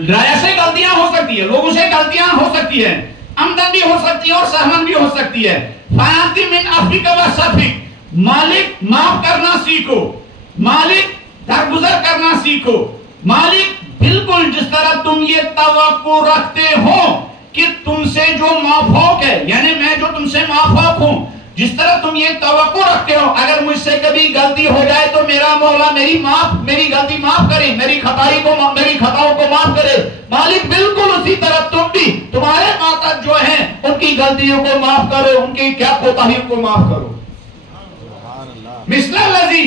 رائے سے غلطیاں ہو سکتی ہے، لوگوں سے غلطیاں ہو سکتی ہے، عمدن بھی ہو سکتی ہے اور سہمن بھی ہو سکتی ہے۔ فَيَأْتِ مِنْ عَفْوِكَ وَصَفْحِكَ، مالک معاف کرنا سیکھو، مالک درگزر کرنا سیکھو. مالک بالکل جس طرح تم یہ توقع رکھتے ہو کہ تم سے جو مافوق ہے، یعنی میں جو تم سے مافوق ہوں، جس طرح تم یہ توقع رکھتے ہو اگر مجھ سے کبھی غلطی ہو جائے تو میرا مولا میری غلطی معاف کرے، میری خطاؤں کو معاف کرے. مالک بالکل اسی طرح تم بھی تمہارے ماتحت جو ہیں ان کی غلطیوں کو معاف کرو، ان کی کیا کوتاہیوں کو معاف کرو. مثل الذی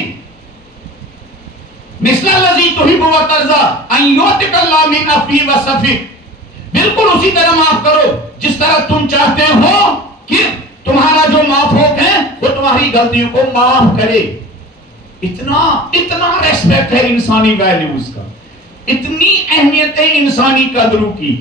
تحب وترضى ان یؤتک اللہ من عفوہ وصفح. بالکل اسی طرح معاف کرو جس طرح تم چاہتے ہو کہ تمہارا جو معافوق ہے وہ تمہاری غلطیوں کو معاف کرے. اتنا ریسپیکٹ ہے انسانی ویلیوز کا، اتنی اہمیت ہے انسانی قدروں کی،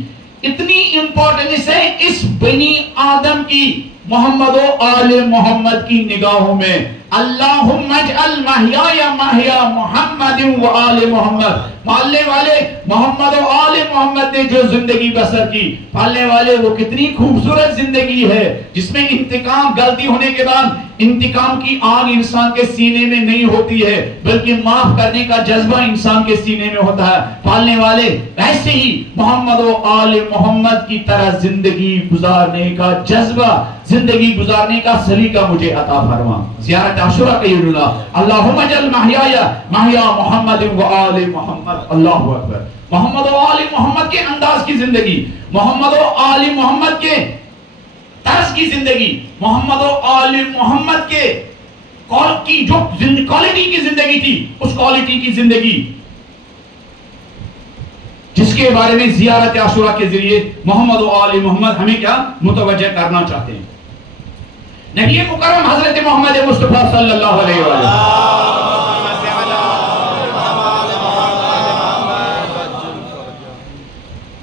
اتنی امپورٹنس ہے اس بنی آدم کی محمد و آل محمد کی نگاہوں میں. اللہم اجعل محیای محیا محمد و آل محمد. پالنے والے محمد و آل محمد نے جو زندگی بسر کی، پالنے والے وہ کتنی خوبصورت زندگی ہے جس میں انتقام، غلطی ہونے کے بعد انتقام کی آگ انسان کے سینے میں نہیں ہوتی ہے بلکہ معاف کرنے کا جذبہ انسان کے سینے میں ہوتا ہے. پالنے والے ایسے ہی محمد و آل محمد کی طرح زندگی گزارنے کا جذبہ، زندگی گزارنے کا سلیقہ مجھے عطا فرما. زیارت عاشوراء کا یہ اللہ اللہم اجعل محیای محیا محمد و آل محمد. اللہ اکبر. محمد و آل محمد کے انداز کی زندگی، محمد و آل محمد کے طرز کی زندگی، محمد و آل محمد کے جو کوالٹی کی زندگی تھی، اس کوالٹی کی زندگی جس کے بارے میں زیارت عاشوراء کے ذریعے محمد و آل محمد ہمیں کیا متوجہ کرنا چاہتے ہیں. نبی مکرم حضرت محمد مصطفیٰ صلی اللہ علیہ وسلم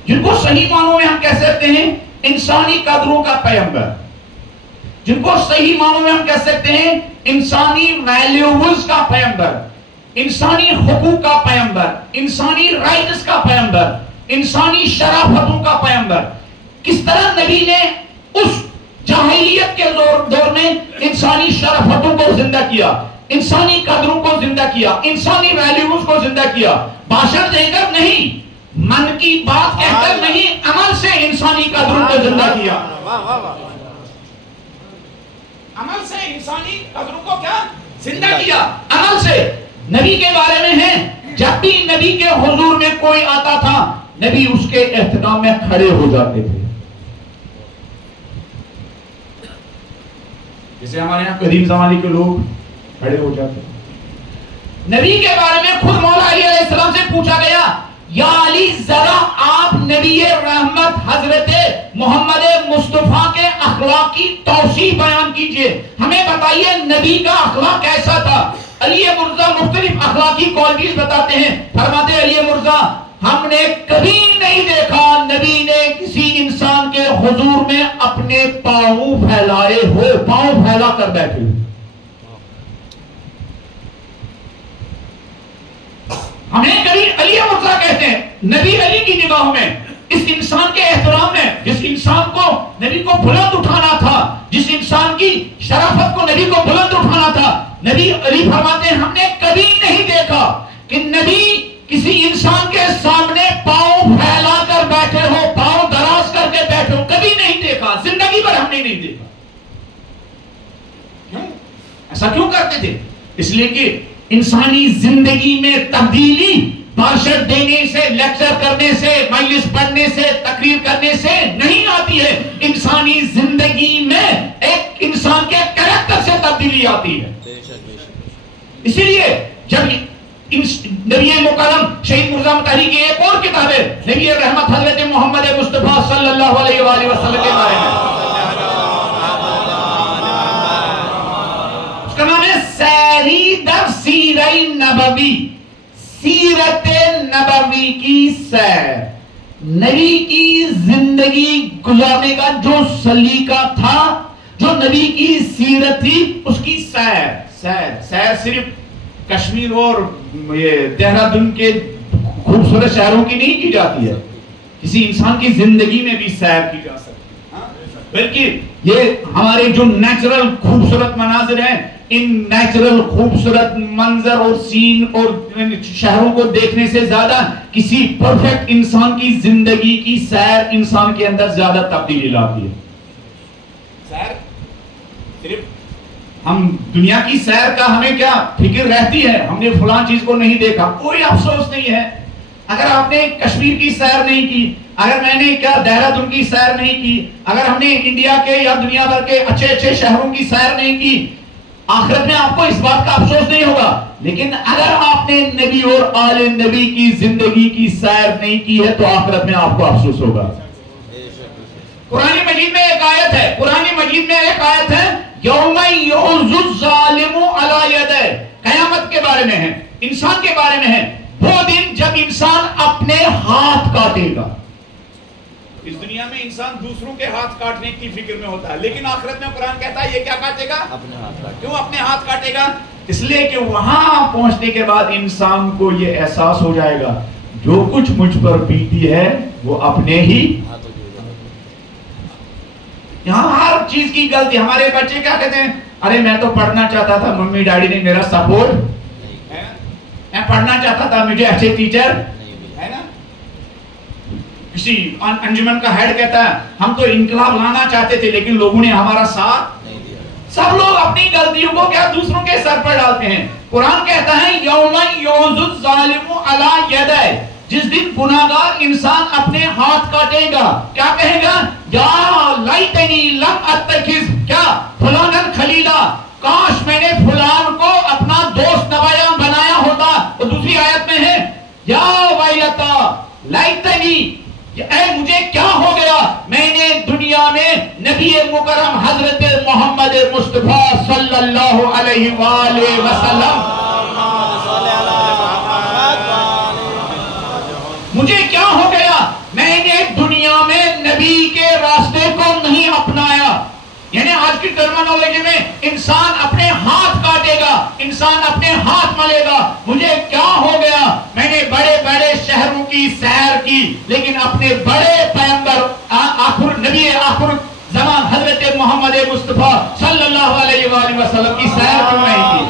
جن کو صحیح معنوں میں ہم کہہ سکتے ہیں انسانی قدروں کا پیغمبر، جن کو صحیح معنوں میں ہم کہہ سکتے ہیں انسانی ویلیوز کا پیغمبر، انسانی حقوق کا پیغمبر، انسانی رائٹس کا پیغمبر، انسانی شرافتوں کا پیغمبر. کس طرح نبی نے اس جاہلیت کے دور میں انسانی شرافتوں کو زندہ کیا، انسانی قدروں کو زندہ کیا، انسانی ویلیوز کو زندہ کیا. باشر دے کر نہیں، من کی بات کہہ کر نہیں، عمل سے انسانی قدروں کو زندہ کیا. عمل سے انسانی قدروں کو کیا زندہ کیا. عمل سے نبی کے بارے میں ہے جب بھی نبی کے حضور میں کوئی آتا تھا نبی اس کے احترام میں کھڑے ہو جاتے تھے. جیسے ہمارے یہاں قدیم زمانے کے لوگ کھڑے ہو جاتے ہیں. نبی کے بارے میں خود مولا علی علیہ السلام سے پوچھا گیا یا علی ذرا آپ نبی رحمت حضرت محمد مصطفیٰ کے اخلاق کی توصیف بیان کیجئے، ہمیں بتائیے نبی کا اخلاق کیسا تھا. علی مرزا مختلف اخلاقی کوالٹیز بتاتے ہیں. فرماتے علی مرزا ہم نے کبھی نہیں دیکھا نبی نے کسی انسان کے حضور میں اپنے پاؤں پھیلائے ہو، پاؤں پھیلا کر بیٹھے ہو. ہمیں کبھی علی مرزا کہتے ہیں. نبی علی کی نگاہوں میں اس انسان کے احترام میں، جس انسان کو نبی کو بلند اٹھانا تھا، جس انسان کی شرافت کو نبی کو بلند اٹھانا تھا، نبی علی فرماتے ہیں ہم نے کبھی نہیں دیکھا کہ نبی کسی انسان کے سامنے پاؤں پھیلا کر بیٹھے ہو، پاؤں دراز کر کے بیٹھے ہو. کبھی نہیں دیکھا، زندگی بھر ہم نے نہیں دیکھا. کیوں ایسا کیوں کرتے تھے؟ اس لیے کہ انسانی زندگی میں تبدیلی باشر دینے سے، لیکچر کرنے سے، مجلس پڑھنے سے، تقریر کرنے سے نہیں آتی ہے. انسانی زندگی میں ایک انسان کے کریکٹر سے تبدیلی آتی ہے. اسی لیے جب نبی مکرم شہید مرزا مطہری کی ایک اور کتاب ہے نبی رحمت حضرت محمد مصطفیٰ صلی اللہ علیہ وآلہ وسلم کے بارے میں، اس کا نام ہے سیری در سیرہ نبوی، سیرت نبوی کی سیر. نبی کی زندگی گزارنے کا جو سلیقہ تھا، جو نبی کی سیرت تھی، اس کی سیر صرف کشمیر اور دہرادون کے خوبصورت شہروں کی نہیں کی جاتی ہے، کسی انسان کی زندگی میں بھی سیر کی جا سکتی ہے. بلکہ یہ ہمارے جو نیچرل خوبصورت مناظر ہیں ان نیچرل خوبصورت منظر اور سین اور شہروں کو دیکھنے سے زیادہ کسی پرفیکٹ انسان کی زندگی کی سیر انسان کے اندر زیادہ تبدیلی لاتی ہے. سیر صرف ہم دنیا کی سیر کا ہمیں کیا فکر رہتی ہے, ہم نے فلاں چیز کو نہیں دیکھا, کوئی افسوس نہیں ہے. اگر آپ نے کشمیر کی سیر نہیں کی, اگر میں نے کیا دہرادون کی سیر نہیں کی, اگر ہم نے انڈیا کے یا دنیا بھر کے اچھے اچھے شہروں کی سیر نہیں کی, آخرت میں آپ کو اس بات کا افسوس نہیں ہوگا. لیکن اگر آپ نے نبی اور آل نبی کی زندگی کی سیر نہیں کی ہے تو آخرت میں آپ کو افسوس ہوگا. قرآن مجید میں ایک آیت ہے, قرآن مجید میں ایک آیت ہے, یوم یعض الظالم علی یدیہ, قیامت کے بارے میں ہے, انسان کے بارے میں ہے. وہ دن جب انسان اپنے ہاتھ کاٹے گا. اس دنیا میں انسان دوسروں کے ہاتھ کاٹنے کی فکر میں ہوتا ہے, لیکن آخرت میں قرآن کہتا ہے یہ کیا کاٹے گا؟ اپنے ہاتھ کاٹے. کیوں اپنے ہاتھ کاٹے گا؟ اس لیے کہ وہاں پہنچنے کے بعد انسان کو یہ احساس ہو جائے گا جو کچھ مجھ پر بیتی ہے وہ اپنے ہی. یہاں ہر چیز کی غلطی. ہمارے بچے کیا کہتے ہیں, ارے میں تو پڑھنا چاہتا تھا, ممی ڈیڈی نے میرا سپورٹ, میں پڑھنا چاہتا تھا, مجھے اچھے ٹیچر ہے نا. کسی انجمن کا ہیڈ کہتا ہے ہم تو انقلاب لانا چاہتے تھے لیکن لوگوں نے ہمارا ساتھ نہیں دیا. سب لوگ اپنی غلطیوں کو کیا دوسروں کے سر پر ڈالتے ہیں. قرآن کہتا ہے یوم یعض الظالم علی یدیہ, جس دن گناہگار انسان اپنے ہاتھ کاٹے گا, کیا کہے گا؟ یا لیتنی لم اتخذ کیا فلانا خلیلا, کاش میں نے فلان کو اپنا دوست نمایاں بنایا ہوتا. تو دوسری آیت میں ہے یا ویلتا لیتنی, اے مجھے کیا ہو گیا, میں نے دنیا میں نبی مکرم حضرت محمد مصطفیٰ صلی اللہ علیہ وآلہ وسلم, مجھے کیا ہو گیا, میں نے دنیا میں نبی کے راستے کو نہیں اپنایا. یعنی آج کی ٹرمینالوجی میں انسان اپنے ہاتھ کاٹے گا, انسان اپنے ہاتھ ملے گا. مجھے کیا ہو گیا, میں نے بڑے بڑے شہروں کی سیر کی لیکن اپنے بڑے پیغمبر آخر نبی آخر زمان حضرت محمد مصطفیٰ صلی اللہ علیہ وآلہ وسلم کی سیر کیوں نہیں کی.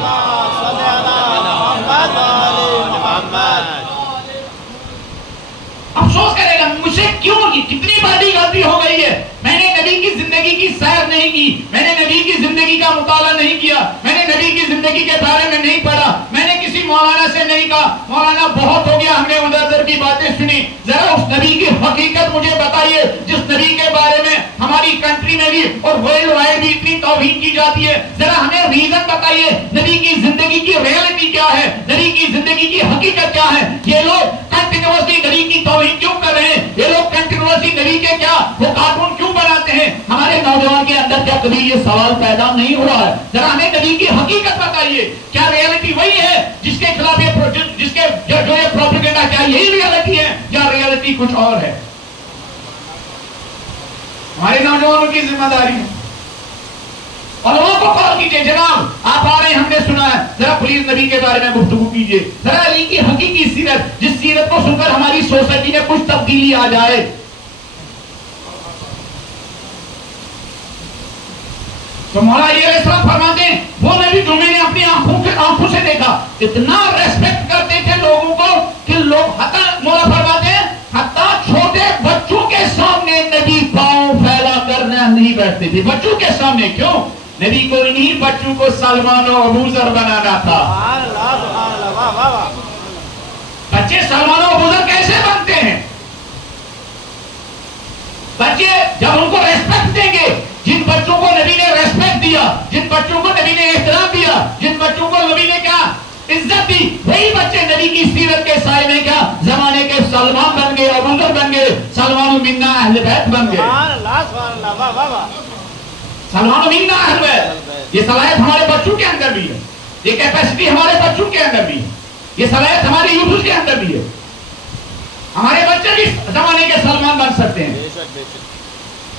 افسوس کرے گا مجھے کیوں, کتنی بڑی غلطی ہو گئی ہے. میں نے نبی کی زندگی کی سیر نہیں کی, میں نے نبی کی زندگی کا مطالعہ نہیں کیا, میں نے نبی کی زندگی کے بارے میں نہیں پڑھا, میں نے کسی مولانا سے نہیں کہا مولانا بہت ہو گیا ہم نے ادھر ادھر کی باتیں سنی, ذرا اس نبی کی حقیقت مجھے بتائیے جس نبی کے بارے میں ہماری کنٹری میں بھی اور ورلڈ وائڈ بھی اتنی توہین کی جاتی ہے. ذرا ہمیں ریزن بتائیے, نبی کی زندگی کی ریئلٹی کیا ہے, نبی کی زندگی کی حقیقت کیا ہے. یہ لوگ کنٹینیوسلی نبی کی توہین کیوں کر رہے ہیں, یہ لوگ کنٹینیوسلی نبی کے کیا وہ کارٹون کیوں بناتے ہیں. ہمارے نوجوان کے اندر کیا کبھی یہ سوال پیدا نہیں ہوا ہے؟ ذرا ہمیں نبی کی حقیقت بتائیے, کیا ریئلٹی وہی ہے جس کے خلاف جس کے جو یہ پروپیگنڈا, کیا یہی ریئلٹی ہے یا ریئلٹی کچھ اور ہے؟ ہمارے نوجوانوں کی ذمہ داری ہے. علماء کو کال کیجئے, جناب آپ آ رہے ہیں ہم نے سنا ہے, ذرا پلیز نبی کے بارے میں گفتگو کیجئے, ذرا علی کی حقیقی سیرت, جس سیرت کو سن کر ہماری سوسائٹی میں کچھ تبدیلی آ جائے. تو مولا علیہ السلام فرماتے ہیں وہ نبی جو میں نے اپنی آنکھوں سے دیکھا, اتنا ریسپیکٹ کرتے تھے لوگوں کو کہ لوگ مولا فرماتے ہیں حتیٰ چھوٹے بچوں کے سامنے نبی پاؤں پھیلا کر نہیں بیٹھتے تھے. بچوں کے سامنے کیوں؟ نبی کو انہی بچوں کو سلمان و ابوذر بنانا تھا. بچے سلمان و ابوذر کیسے بنتے ہیں؟ بچے جب ان کو ریسپیکٹ دیں گے, جن بچوں کو نبی نے ریسپیکٹ دیا, جن بچوں کو نبی نے احترام دیا, جن بچوں کو نبی نے کیا عزت دی, وہی بچے نبی کی سیرت کے سائے میں کیا زمانے کے سلمان بن گئے, ابوذر بن گئے, سلمان منا اہل بیت بن گئے. سلمان منا اہل بیت, یہ صلاحیت ہمارے بچوں کے اندر بھی ہے, یہ کیپیسٹی ہمارے بچوں کے اندر بھی ہے, یہ صلاحیت ہمارے یوتھ کے اندر بھی ہے. ہمارے بچے بھی زمانے کے سلمان بن سکتے ہیں.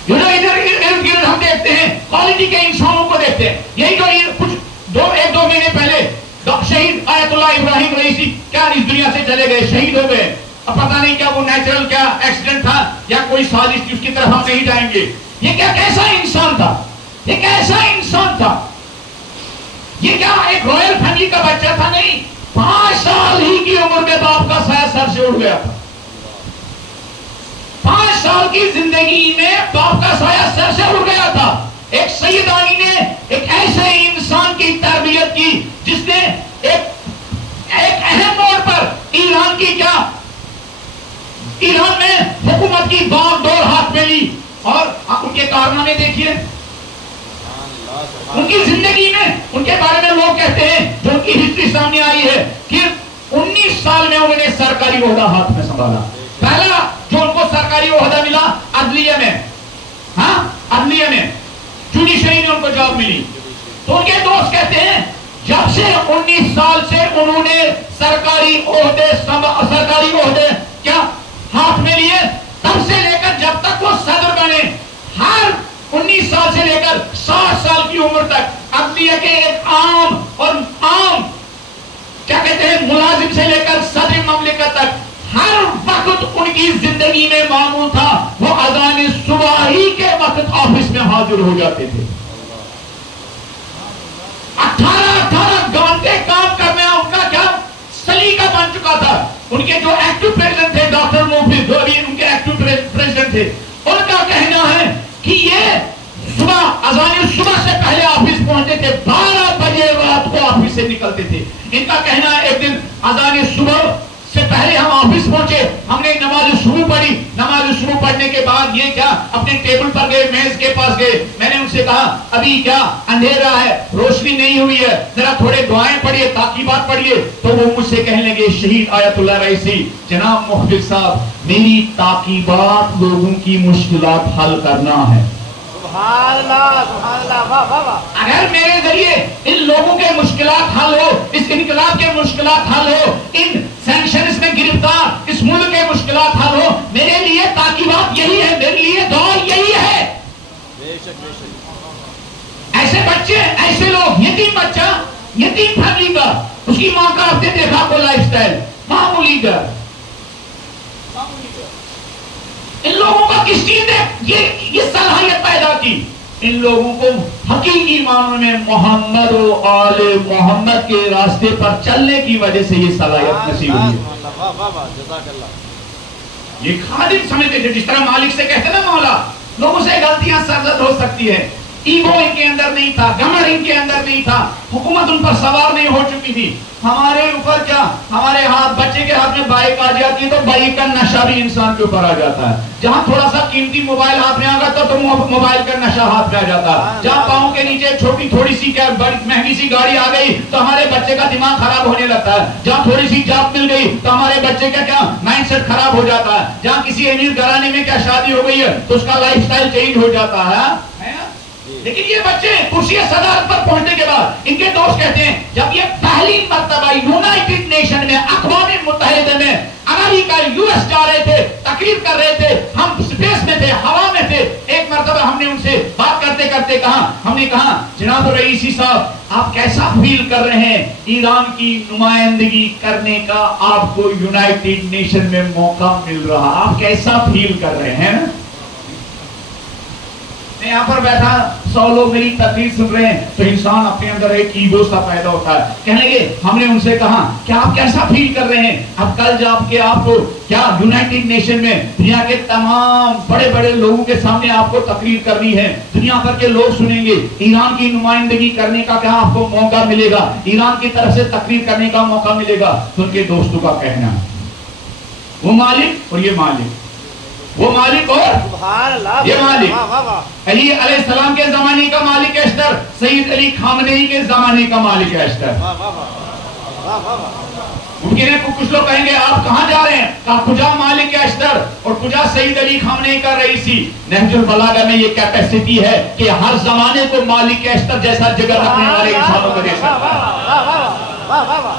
جو ادھر ارد گرد ہم دیکھتے ہیں کوالٹی کے انسانوں کو دیکھتے ہیں, یہی جو کچھ ایک دو مہینے پہلے شہید آیت اللہ ابراہیم رئیسی کیا اس دنیا سے چلے گئے, شہید ہو گئے. اب پتہ نہیں کیا وہ نیچرل کیا ایکسیڈنٹ تھا یا کوئی سازش تھی, اس کی طرف ہم نہیں جائیں گے. یہ کیا کیسا انسان تھا, یہ کیسا انسان تھا. یہ کیا ایک رائل فیملی کا بچہ تھا؟ نہیں، 5 سال ہی کی عمر میں باپ کا سایہ سر سے اڑ گیا تھا. 5 سال کی زندگی میں باپ کا سایہ سر سے اڑ گیا تھا. ایک سیدانی نے ایک ایسے انسان کی تربیت کی جس نے ایک اہم موڑ پر ایران کی کیا، ایران میں حکومت کی باغ ڈور ہاتھ میں لی، اور ان کے کارنامے دیکھیے، ان کی زندگی میں ان کے بارے میں لوگ کہتے ہیں جو ان کی ہسٹری سامنے آئی ہے کہ 19 سال میں انہوں نے سرکاری عہدہ ہاتھ میں سنبھالا. پہلا جو ان کو سرکاری عہدہ ملا عدلیہ میں، ہاں عدلیہ میں جوڈیشری میں ان کو جاب ملی. تو ان کے دوست کہتے ہیں جب سے 19 سال سے انہوں نے سرکاری عہدے کیا ہاتھ میں لیے، تب سے لے کر جب تک وہ صدر بنے، ہر 19 سال سے لے کر 60 سال کی عمر تک عدلیہ کے ایک عام کیا کہتے ہیں ملازم سے لے کر صدر مملکت تک ہر وقت ان کی زندگی میں معمول تھا وہ اذان صبح ہی کے وقت آفس میں حاضر ہو جاتے تھے. 18 گھنٹے کام کرنا ان کا کیا سلیقہ بن چکا تھا. ان کے جو ایکٹیو پریزیڈنٹ تھے ڈاکٹر موفی، جو ابھی ان کے ایکٹیو پریزیڈنٹ تھے، ان کا کہنا ہے کہ یہ صبح اذان صبح سے پہلے آفس پہنچتے تھے، 12 بجے رات کو آفس سے نکلتے تھے. ان کا کہنا ہے ایک دن اذان صبح سے پہلے ہم آفس پہنچے، ہم نے نماز صبح پڑھی، نماز صبح پڑھنے کے بعد یہ کیا اپنے ٹیبل پر گئے، میز کے پاس گئے. میں نے ان سے کہا ابھی کیا اندھیرا ہے، روشنی نہیں ہوئی ہے، ذرا تھوڑے دعائیں پڑھیے، تاکیبات پڑھیے. تو وہ مجھ سے کہنے لگے شہید آیت اللہ رئیسی، جناب مخبر صاحب میری تاکیبات لوگوں کی مشکلات حل کرنا ہے. سبحان اللہ، سبحان اللہ، واہ واہ واہ. اگر میرے ذریعے ان لوگوں کے مشکلات حل ہو، اس انقلاب کے مشکلات حل ہو، ان سینکشنز میں گرفتار اس ملک کے مشکلات حل ہو، میرے لیے تاکیبات یہی ہے، میرے لیے دعا یہی ہے. بے شک بے شک. ایسے بچے، ایسے لوگ، یتیم بچہ، یتیم فیملی کا، اس کی ماں کا آپ نے دیکھا کو لائف سٹائل معمولی کا. ان لوگوں کا کس چیز نے یہ صلاحیت پیدا کی؟ ان لوگوں کو حقیقی معنوں میں محمد و آل محمد کے راستے پر چلنے کی وجہ سے یہ صلاحیت نصیب ہوئی. یہ خادم سمجھتے تھے، جس طرح مالک سے کہتے نا مولا، لوگوں سے غلطیاں سرزد ہو سکتی ہے. ایگو ان کے اندر نہیں تھا، گھمنڈ ان کے اندر نہیں تھا، حکومت ان پر سوار نہیں ہو چکی تھی. ہمارے اوپر کیا، ہمارے ہاتھ، بچے کے ہاتھ میں بائک آ جاتی ہے تو بائک کا نشہ بھی انسان کے اوپر آ جاتا ہے. جہاں تھوڑا سا قیمتی موبائل ہاتھ میں آ گیا تو موبائل کا نشہ ہاتھ میں آ جاتا ہے. جہاں پاؤں کے نیچے چھوٹی تھوڑی سی کیا بڑی مہنگی سی گاڑی آ گئی تو ہمارے بچے کا دماغ خراب ہونے لگتا ہے. جہاں تھوڑی سی جاب مل گئی تو ہمارے بچے کا کیا مائنڈ سیٹ خراب ہو جاتا ہے. جہاں کسی امیر گھرانے میں کیا شادی ہو گئی ہے تو اس کا لائف سٹائل چینج ہو جاتا ہے. لیکن یہ بچے کرسی صدارت پر پہنچنے کے بعد ان کے دوست کہتے ہیں جب یہ پہلی مرتبہ یونائٹڈ نیشن میں، اقوام متحدہ میں امریکہ US جا رہے تھے، تقریر کر رہے تھے، ہم سپیس میں تھے، ہوا میں تھے. ایک مرتبہ ہم نے ان سے بات کرتے کرتے کہا، ہم نے کہا جناب رئیسی صاحب آپ کیسا فیل کر رہے ہیں ایران کی نمائندگی کرنے کا، آپ کو یونائٹڈ نیشن میں موقع مل رہا، آپ کیسا فیل کر رہے ہیں؟ یہاں پر بیٹھا 100 لوگ میری تقریر سن رہے ہیں تو انسان اپنے اندر ایک ایگو سا پیدا ہوتا ہے. کہنے لگے ہم نے ان سے کہا کہ آپ کیسا فیل کر رہے ہیں اب کل جب کہ آپ کو کیا یونائٹڈ نیشن میں دنیا کے تمام بڑے بڑے لوگوں کے سامنے آپ کو تقریر کرنی ہے، دنیا بھر کے لوگ سنیں گے، ایران کی نمائندگی کرنے کا کیا آپ کو موقع ملے گا، ایران کی طرف سے تقریر کرنے کا موقع ملے گا. تو ان کے دوستوں کا کہنا ہے وہ مالک اور یہ مالک، وہ مالک اور یہ مالک، علی علیہ السلام کے زمانے کا مالک اشتر، سید علی خامنئی کے زمانے کا مالک اشتر. ممکن ہے کچھ لوگ کہیں گے آپ کہاں جا رہے ہیں، کہا کجا مالک اشتر اور کجا سید علی خامنئی کا رئیسی. نہج البلاغہ میں یہ کیپیسٹی ہے کہ ہر زمانے کو مالک اشتر جیسا جگر رکھنے والے انسانوں کو دے سکتا.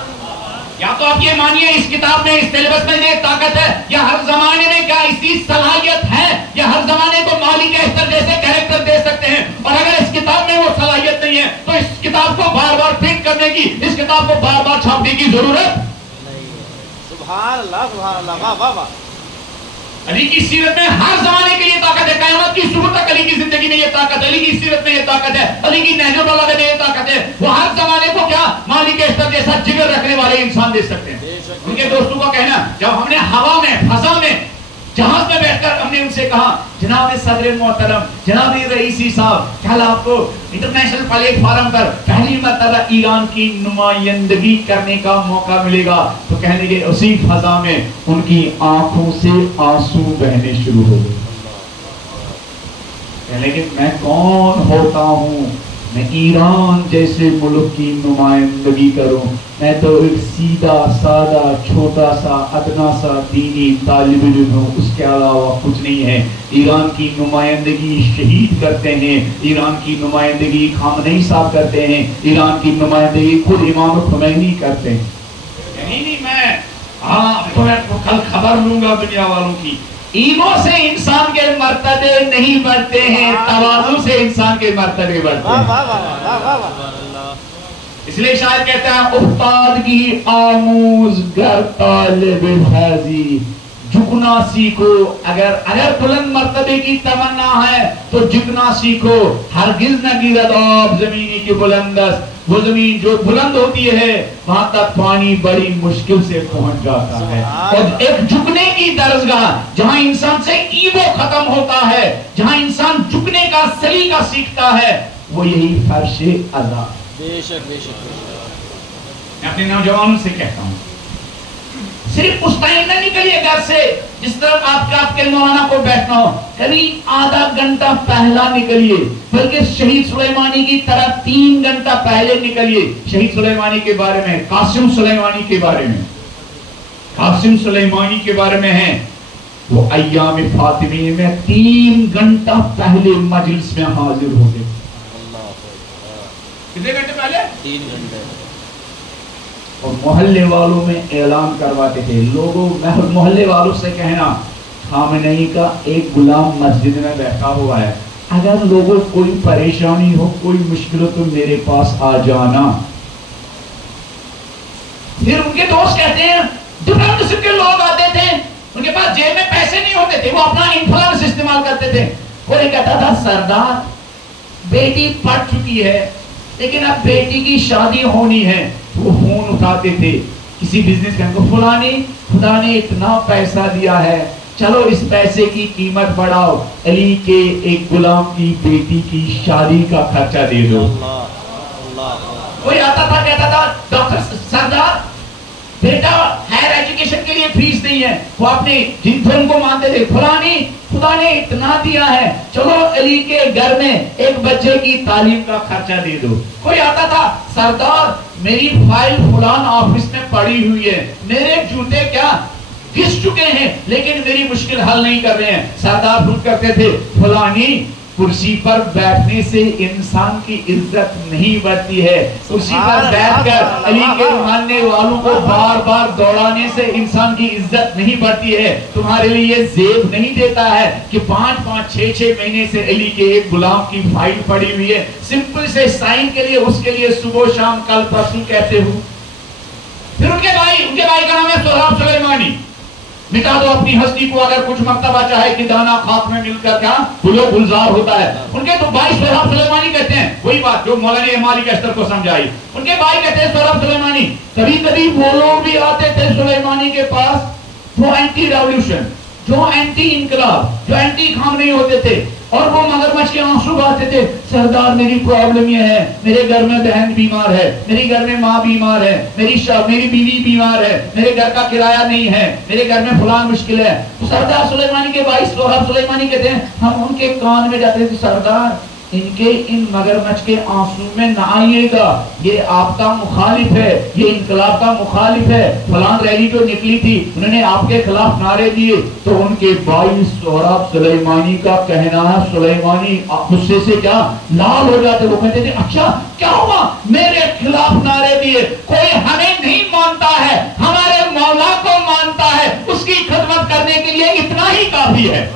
یا تو آپ یہ مانیے اس کتاب میں، اس سلیبس میں یہ طاقت ہے، یا ہر زمانے میں کیا اس کی صلاحیت ہے، یا ہر زمانے کو مالک اشتر جیسے کریکٹر دے سکتے ہیں. اور اگر اس کتاب میں وہ صلاحیت نہیں ہے تو اس کتاب کو بار بار پرنٹ کرنے کی، اس کتاب کو بار بار چھاپنے کی ضرورت. سبحان اللہ، سبحان اللہ، واہ واہ واہ. علی کی سیرت میں ہر زمانے کے لیے طاقت ہے، قیامت کی صبح تک علی کی زندگی میں یہ طاقت ہے، علی کی سیرت میں یہ طاقت ہے، علی کی نہج البلاغہ میں یہ طاقت ہے. وہ ہر زمانے کو کیا مالک اشتر جیسا جگر رکھنے والے انسان دے سکتے ہیں. ان کے دوستوں کو کہنا، جب ہم نے ہوا میں فضا میں جہاز میں بیٹھ کر ہم نے ان سے کہا جناب صدر محترم، جناب رئیسی صاحب، کل آپ کو انٹرنیشنل پلیٹ فارم پر پہلی مرتبہ ایران کی نمائندگی کرنے کا موقع ملے گا، تو کہنے لگے اسی فضا میں ان کی آنکھوں سے آنسو بہنے شروع ہو گئے. کہنے لگے میں کون ہوتا ہوں میں ایران جیسے ملک کی نمائندگی کروں، میں تو ایک سیدھا سادہ چھوٹا سا ادنا سا دینی طالب علم ہوں، اس کے علاوہ کچھ نہیں ہے. ایران کی نمائندگی شہید کرتے ہیں، ایران کی نمائندگی خامنئی صاحب کرتے ہیں، ایران کی نمائندگی خود امام خمینی کرتے ہیں. نہیں میں کل خبر لوں گا دنیا والوں کی. ایگو سے انسان کے مرتبے نہیں بڑھتے ہیں، تواضع سے انسان کے مرتبے بڑھتے ہیں. اس لیے شاید کہتے ہیں افتادگی آموز گر طالب حاضی، جھکنا سیکھو. اگر بلند مرتبے کی تمنا ہے تو جھکنا سیکھو. ہرگز نہ گرد آب زمینی کی بلندست، وہ زمین جو بلند ہوتی ہے وہاں تک پانی بڑی مشکل سے پہنچ جاتا ہے. اور ایک جھکنے کی درسگاہ جہاں انسان سے ایگو ختم ہوتا ہے، جہاں انسان جھکنے کا سلیقہ سیکھتا ہے، وہ یہی فرش عزا. بے شک بے شک. میں اپنے نوجوانوں سے کہتا ہوں صرف اس ٹائم نہ نکلیے گھر سے جس طرح آپ کے مولانا کو بیٹھنا ہو، کبھی آدھا گھنٹہ پہلا نکلیے، بلکہ شہید سلیمانی کی طرح 3 گھنٹہ پہلے نکلیے. شہید سلیمانی کے بارے میں، قاسم سلیمانی کے بارے میں، قاسم سلیمانی کے بارے میں ہے وہ ایام فاطمی میں 3 گھنٹہ پہلے مجلس میں حاضر ہو گئے. کتنے گھنٹے پہلے؟ 3 گھنٹے. اور محلے والوں میں اعلان کرواتے تھے. لوگوں محلے والوں سے کہنا خامنئی کا ایک غلام مسجد میں بیٹھا ہوا ہے، اگر لوگوں کوئی پریشانی ہو کوئی مشکل ہو تو میرے پاس آ جانا. پھر ان کے دوست کہتے ہیں ڈفرنٹ قسم کے لوگ آتے تھے، ان کے پاس جیب میں پیسے نہیں ہوتے تھے، وہ اپنا انفلوئنس استعمال کرتے تھے. کوئی کہتا تھا سردار بیٹی پڑھ چکی ہے لیکن اب بیٹی کی شادی ہونی ہے. وہ فون اٹھاتے تھے کسی بزنس مین کو، فلانی خدا نے اتنا پیسہ دیا ہے، چلو اس پیسے کی قیمت بڑھاؤ، علی کے ایک غلام کی بیٹی کی شادی کا خرچہ دے دو. کوئی آتا تھا کہتا تھا ڈاکٹر سردار بیٹا ہائر ایجوکیشن کے لیے فیس نہیں ہے، وہ اپنے جن فلم کو مانتے تھے، فلانی خدا نے اتنا دیا ہے، چلو علی کے گھر میں ایک بچے کی تعلیم کا خرچہ دے دو. کوئی آتا تھا سردار میری فائل فلان آفس میں پڑی ہوئی ہے، میرے جوتے کیا گھس چکے ہیں لیکن میری مشکل حل نہیں کر رہے ہیں. سردار خود کرتے تھے فلانی کرسی پر بیٹھنے سے انسان کی عزت نہیں بڑھتی ہے، کرسی پر بیٹھ کر علی کے ماننے والوں کو بار بار دوڑانے سے انسان کی عزت نہیں بڑھتی ہے. تمہارے لیے یہ زیب نہیں دیتا ہے کہ 5-6 مہینے سے علی کے ایک غلام کی فائل پڑی ہوئی ہے، سمپل سے سائن کے لیے اس کے لیے صبح شام کل پرسوں کہتے ہو. پھر ان کے بھائی کا نام ہے سہراب سلیمانی. مٹا دو اپنی ہستی کو اگر کچھ مرتبہ چاہے کہ دانا خاک میں مل کر کیا گلو گلزار ہوتا ہے. ان کے تو بھائی سہراب سلیمانی کہتے ہیں، وہی بات جو مولانا مالک اشتر کو سمجھائی. ان کے بھائی کہتے ہیں سہراب سلیمانی. کبھی کبھی وہ لوگ بھی آتے تھے سلیمانی کے پاس جو اینٹی ریولوشن، جو اینٹی انقلاب، جو اینٹی خامنئی ہوتے تھے، اور وہ مگرمچھ کے آنسو بہاتے تھے. سردار میری پرابلم یہ ہے، میرے گھر میں بہن بیمار ہے، میرے گھر میں ماں بیمار ہے، میری بیوی بیمار ہے، میرے گھر کا کرایہ نہیں ہے، میرے گھر میں فلان مشکل ہے. تو سردار سلیمانی کے بھائی سہراب سلیمانی کہتے ہیں ہم ان کے کان میں جاتے تھے سردار ان مگرمچھ کے آنسو میں نہ آئیے گا، یہ آپ کا مخالف ہے، یہ انقلاب کا مخالف ہے. فلان ریلی جو نکلی تھی انہوں نے آپ کے خلاف نعرے دیے. تو ان کے بھائی سہراب سلیمانی کا کہنا ہے سلیمانی غصے سے کیا لال ہو جاتے. وہ کہتے تھے اچھا کیا ہوا، میرے خلاف نعرے دیے، کوئی ہمیں نہیں مانتا ہے، ہمارے مولا کو مانتا ہے، اس کی خدمت کرنے کے لیے اتنا ہی کافی ہے.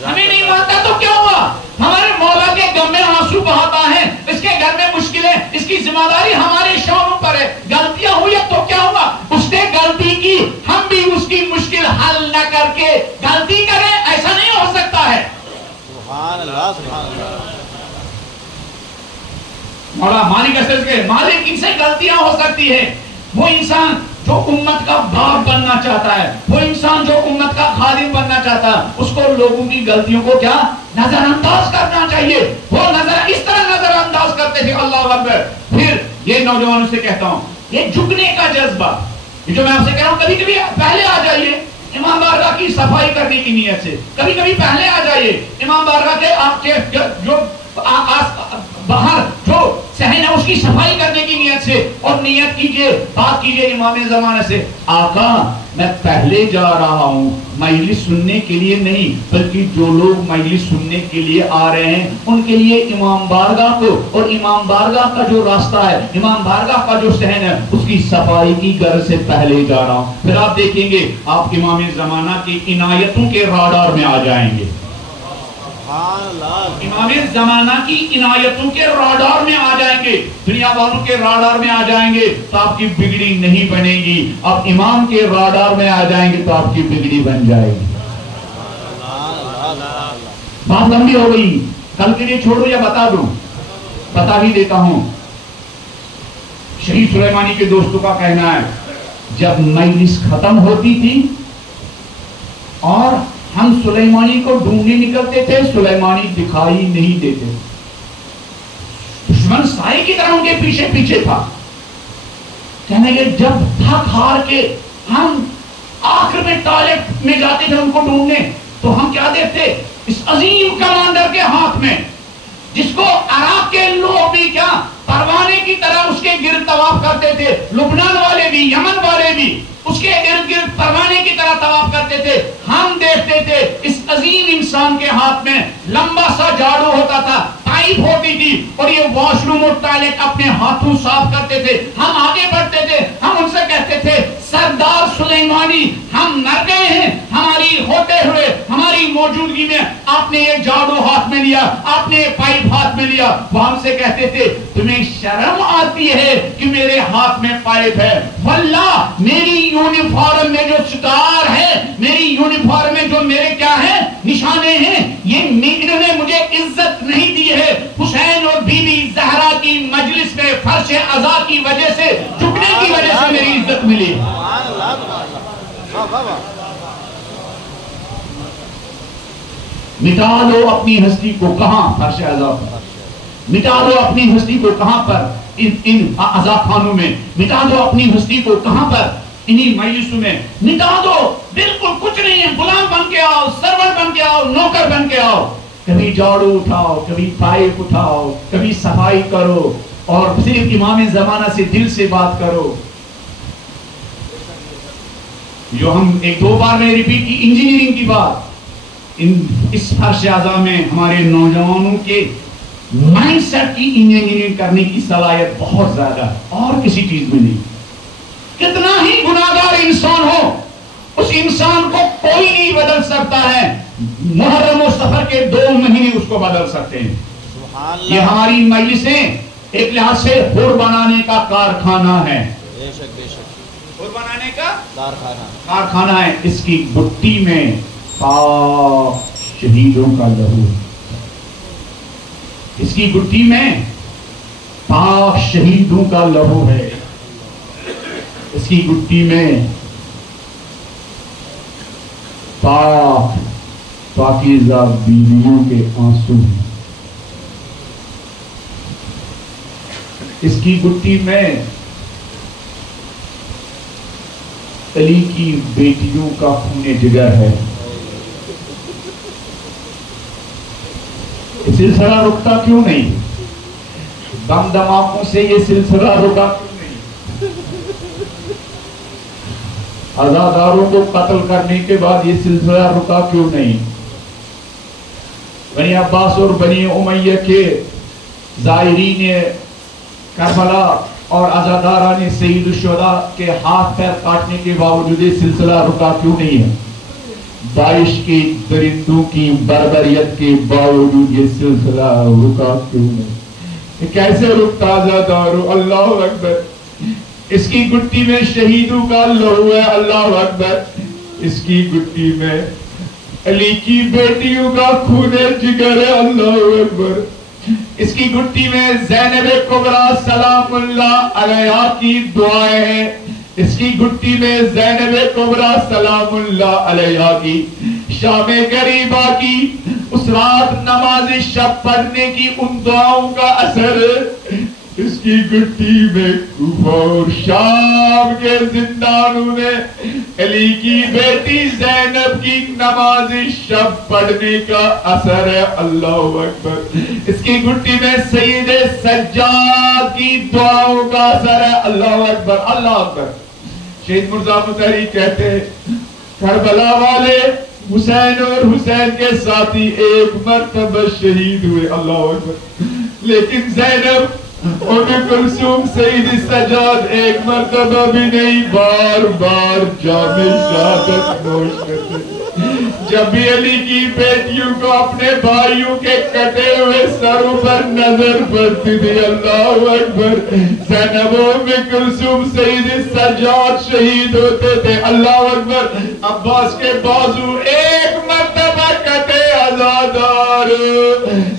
ہمیں نہیں مانتا تو کیا ہوا، ہمارے مولا کے غم میں آنسو بہاتا ہے، اس کے گھر میں مشکلیں، اس کی ذمہ داری ہمارے شانوں پر ہے. غلطیاں ہوئی تو کیا ہوا، اس نے غلطی کی، ہم بھی سبحان اللہ سبحان اللہ. مولا مالک اسد کے مالک ان سے غلطیاں ہو سکتی ہے. وہ انسان جو امت کا باپ بننا چاہتا ہے, وہ انسان جو امت کا خادم بننا چاہتا ہے, اس کو لوگوں کی غلطیوں کو کیا نظر انداز کرنا چاہیے. وہ نظر اس طرح نظر انداز کرتے تھے. اللہ اکبر. پھر یہ نوجوانوں سے کہتا ہوں, یہ جھکنے کا جذبہ, یہ جو میں آپ سے کہہ رہا ہوں, کبھی کبھی پہلے آ جائیے امام بارگاہ کی صفائی کرنے کی نیت سے, کبھی کبھی پہلے آ جائیے امام بارگاہ کے آپ کے جو باہر جو صحن ہے اس کی صفائی کرنے کی نیت سے, اور نیت کیجئے, بات کیجئے امام زمانہ سے, آقا میں پہلے جا رہا ہوں مجلس سننے کے لیے نہیں, بلکہ جو لوگ مجلس سننے کے لیے آ رہے ہیں ان کے لیے امام بارگاہ کو اور امام بارگاہ کا جو راستہ ہے, امام بارگاہ کا جو صحن ہے, اس کی صفائی کی غرض سے پہلے جا رہا ہوں. پھر آپ دیکھیں گے آپ امام زمانہ کی عنایتوں کے راڈار میں آ جائیں گے. امام زمانہ کی عنایتوں کے راڈار میں آ جائیں گے, دنیا والوں کے راڈار میں آ جائیں گے تو آپ کی بگڑی نہیں بنے گی. اب امام کے راڈار میں آ جائیں گے تو آپ کی بگڑی بن جائے گی. بات لمبی ہو گئی, کل کے لیے چھوڑو یا بتا دوں؟ بتا بھی دیتا ہوں. شہید سلیمانی کے دوستوں کا کہنا ہے جب مجلس ختم ہوتی تھی اور ہم سلیمانی کو ڈھونڈنے نکلتے تھے, سلیمانی دکھائی نہیں دیتے, دشمن سائے کی طرح ان کے پیچھے پیچھے تھا. کہنے کہ جب تھک ہار کے ہم آخر میں ٹوائلٹ میں جاتے تھے ان کو ڈھونڈنے, تو ہم کیا دیکھتے, اس عظیم کمانڈر کے ہاتھ میں, جس کو عراق کے لوگ بھی کیا پروانے کی طرح اس کے گرد طواف کرتے تھے, لبنان والے بھی, یمن والے بھی اس کے ارد گرد پروانے کی طرح طواف کرتے تھے. ہم دیکھتے تھے اس عظیم انسان کے ہاتھ میں لمبا سا جھاڑو ہوتا تھا, پائپ ہوتی تھی, اور یہ واش روم اور ٹوائلٹ اپنے ہاتھوں صاف کرتے تھے. ہم آگے بڑھتے تھے, ہم ان سے کہتے تھے سردار سلیمانی ہم مر گئے ہیں, ہماری ہوتے ہوئے ہماری موجودگی میں آپ نے یہ جھاڑو ہاتھ میں لیا, آپ نے یہ پائپ ہاتھ میں لیا. وہ ہم سے کہتے تھے تمہیں شرم آتی ہے کہ میرے ہاتھ میں پائپ ہے؟ واللہ میری یونیفارم میں جو ستار ہے, میری یونیفارم میں جو میرے کیا ہے نشانے ہیں, یہ انہوں نے مجھے عزت نہیں دی ہے. حسین اور بی بی زہرا کی مجلس میں فرش عزا کی وجہ سے, جھکنے کی وجہ سے میری عزت ملی. مٹا لو اپنی ہستی کو کہاں فرش عزا پر, مٹا دو اپنی ہستی کو کہاں پر ان عزا خانوں میں, مٹا دو اپنی ہستی کو کہاں پر انہی مجلسوں میں, مٹا دو. بالکل کچھ نہیں ہے, غلام بن کے آؤ, سرور بن کے آؤ, نوکر بن کے آؤ, کبھی جھاڑو اٹھاؤ, کبھی پائپ اٹھاؤ, کبھی صفائی کرو, اور صرف امام زمانہ سے دل سے بات کرو. جو ہم ایک دو بار میں ریپیٹ کی انجینئرنگ کی بات, اس فرش اعضاء میں ہمارے نوجوانوں کے مائنڈ سیٹ کی انجینئرنگ کرنے کی صلاحیت بہت زیادہ ہے, اور کسی چیز میں نہیں. کتنا ہی گناہگار انسان ہو, اس انسان کو کوئی نہیں بدل سکتا ہے. محرم و سفر کے 2 مہینے اس کو بدل سکتے ہیں. یہ ہماری مجلسیں ایک لحاظ سے حور بنانے کا کارخانہ ہے, بے شک بے شک, حور بنانے کا کارخانہ ہے. اس کی گٹی میں پاک شہیدوں کا لہو, اس کی گٹی میں پاک شہیدوں کا لہو ہے. اس کی گٹی میں پاکیزہ بیویوں کے آنسو ہیں. اس کی گٹی میں علی کی بیٹیوں کا خون جگر ہے. یہ سلسلہ رکتا کیوں نہیں؟ بم دھماکوں سے یہ سلسلہ رکا کیوں نہیں؟ عزاداروں کو قتل کرنے کے بعد یہ سلسلہ رکا کیوں نہیں؟ بنی عباس اور بنی امیہ کے زائرین کربلا اور عزاداران سید الشہداء کے ہاتھ پیر کاٹنے کے باوجود یہ سلسلہ رکا کیوں نہیں ہے؟ داعش کے درندوں کی بربریت کے باوجود یہ سلسلہ رکا کیوں نہیں؟ یہ کیسے رکتا عزادارو؟ اللہ اکبر. اس کی گٹی میں شہیدوں کا لہو ہے. اللہ اکبر. اس کی گٹی میں علی کی بیٹیوں کا خون جگر ہے، اللہ اکبر. اس کی گھٹی میں زینب کبریٰ سلام اللہ علیہا کی دعائیں ہیں. اس کی گھٹی میں زینب کبریٰ سلام اللہ علیہا کی شام غریبہ کی اس رات نماز شب پڑھنے کی ان دعاؤں کا اثر. اس کی گھٹی میں کوفہ اور شام کے زندانوں میں علی کی بیٹی زینب کی نماز شب پڑھنے کا اثر ہے، اللہ اکبر. اس کی گھٹی میں سید سجاد کی دعاؤں کا اثر ہے، اللہ اکبر اللہ اکبر. شہید مرزا مطہری کہتے ہیں کربلا والے حسین اور حسین کے ساتھی ایک مرتبہ شہید ہوئے، اللہ اکبر، لیکن زینب ام کلثوم سید سجاد ایک مرتبہ بھی نہیں، بار بار جام شہادت نوش کرتے. جب بھی علی کی بیٹیوں کو اپنے بھائیوں کے کٹے ہوئے سروں پر نظر پڑتی تھی، اللہ اکبر، زینب و ام کلثوم سید سجاد شہید ہوتے تھے، اللہ اکبر. عباس کے بازو ایک مرتبہ کٹے آزادار،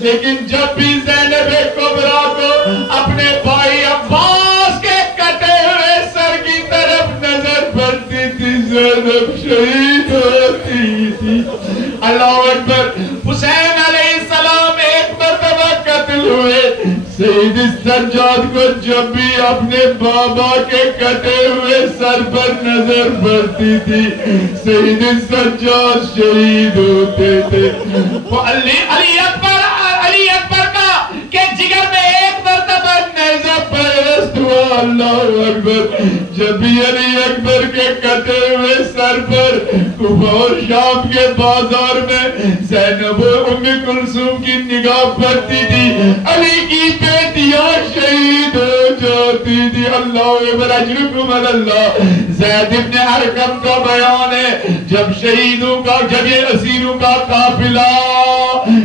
لیکن جب بھی زینب کبریٰ کو اپنے بھائی عباس کے کٹے ہوئے سر کی طرف نظر پڑتی تھی، زینب شہید ہوتی تھی، اللہ اکبر. حسین علیہ السلام ایک مرتبہ قتل ہوئے. سید سجاد کو جب بھی اپنے بابا کے کٹے ہوئے سر پر نظر پڑتی تھی، سید سجاد شہید ہوتے تھے. وہ علی اکبر کا کہ جگر میں ایک مرتبہ نیزہ پیوست ہوا، اللہ اکبر. جب بھی علی اکبر کے کٹے ہوئے سر پر کوفہ اور شام کے بازار میں زینب و ام کلثوم کی نگاہ پڑتی تھی، علی کی بیٹیاں شہید ہو جاتی تھی، اللہ اکبر. اجرکم اللہ. زید ابن ارقم کا بیان ہے جب یہ اسیروں کا قافلہ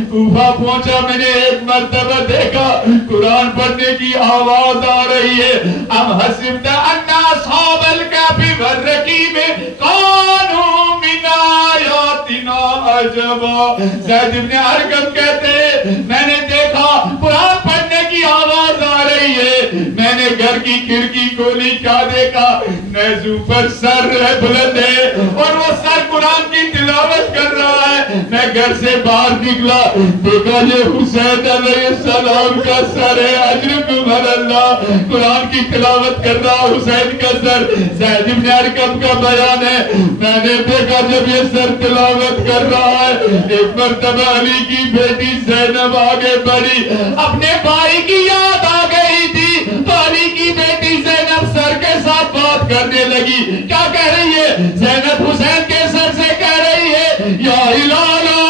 کوفہ پہنچا، میں نے ایک مرتبہ دیکھا قرآن پڑھنے کی آواز آ رہی ہے، ام حسبت ان اصحاب الکہف والرقیم کانوا من آیاتنا عجبا. زید ابن ارقم کہتے ہیں میں نے دیکھا قرآن پڑھنے کی آواز آ رہی ہے، میں نے گھر کی کھڑکی کھولی، کیا دیکھا، نیزوں پر سر بلند ہے اور وہ سر قرآن کی تلاوت کر رہا ہے. میں گھر سے باہر نکلا، دیکھا یہ حسین علیہ السلام کا سر ہے، اجرکم اللہ، قرآن کی تلاوت کر رہا حسین کا سر. زید ابن ارقم کا بیان ہے میں نے دیکھا جب یہ سر تلاوت کر رہا ہے، ایک مرتبہ علی کی بیٹی زینب آگے بڑھی، اپنے بھائی کی یاد آ گئی تھی تو علی کی بیٹی زینب سر کے ساتھ بات کرنے لگی. کیا کہہ رہی ہے؟ زینب حسین کے سر سے کہہ رہی ہے یا ہلالا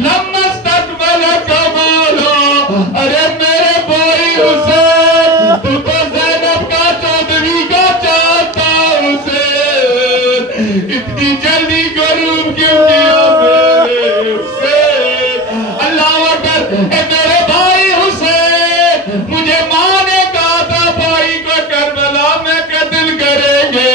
لما استقبل کمالا، ارے میرے بھائی حسین تو زینب کا چودھری کا چاہتا حسین، اتنی جلدی غروب کیوں کیا میرے حسین، اللہ اکبر. اے میرے بھائی حسین، مجھے ماں نے کہا تھا بھائی کو کربلا میں قتل کریں گے،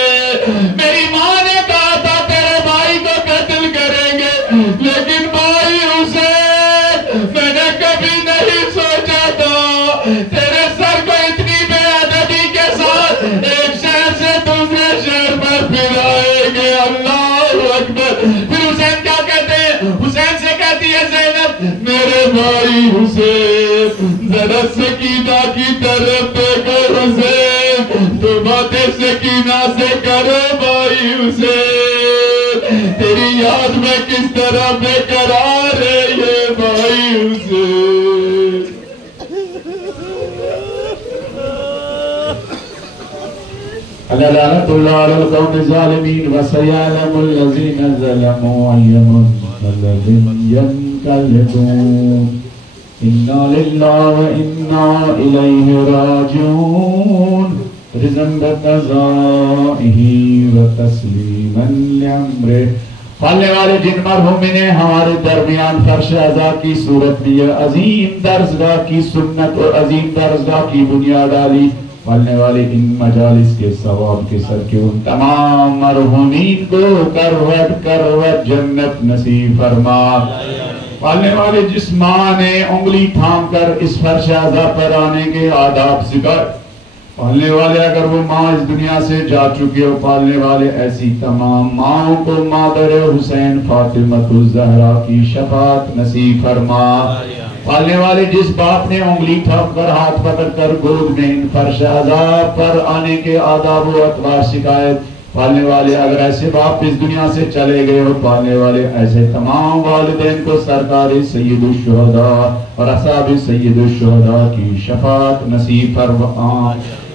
میری ماں نے کہا تھا تیرے بھائی کو قتل کریں گے، لیکن بھائی حسین میں نے کبھی نہیں سوچا تھا تیرے سر کو اتنی بے ادبی کے ساتھ ایک شہر سے دوسرے شہر پر پھرائیں گے، اللہ اکبر. پھر حسین کیا کہتے ہیں؟ حسین سے کہتی ہے زینب میرے بھائی حسین ذرا سکینہ کی طرف دیکھو حسین، تو باتیں سکینہ سے کرو بھائی حسین، تیری یاد میں کس طرح بے قرار ہے یہ بھائی حسین. لعنت اللہ علی القوم الظالمین وسیعلم الذین ظلموا أَيَّ مُنقلب ينقلبون. اِنَّا لِلَّهِ وَإِنَّا إِلَيْهِ راجعون. رضا بقضائه وتسلیما لأمره. پھلنے والے جن مرحوم نے ہمارے درمیان فرش ازا کی صورت میں یہ عظیم درسگاہ کی سنت اور عظیم درسگاہ کی بنیاد ڈالی، پالنے والے ان مجالس کے ثواب کے سر کے ان تمام مرحومین کو کروٹ کروٹ جنت نصیب فرما۔ پالنے والے جس ماں نے انگلی تھام کر اس فرش اعضا پر آنے کے آداب سکھائے، پالنے والے اگر وہ ماں اس دنیا سے جا چکے ہو، پالنے والے ایسی تمام ماں کو مادر حسین فاطمہ الزہرا کی شفاعت نصیب فرما۔ پالنے والے جس باپ نے انگلی تھام کر ہاتھ پکڑ کر گود میں ان فرش اعضا پر آنے کے آداب و اطوار سکھائے، پالنے والے اگر ایسے باپ اس دنیا سے چلے گئے ہو، پالنے والے ایسے تمام والدین کو سرکار سید الشہداء اور اصحاب سید الشہداء کی شفاعت نصیب فرما۔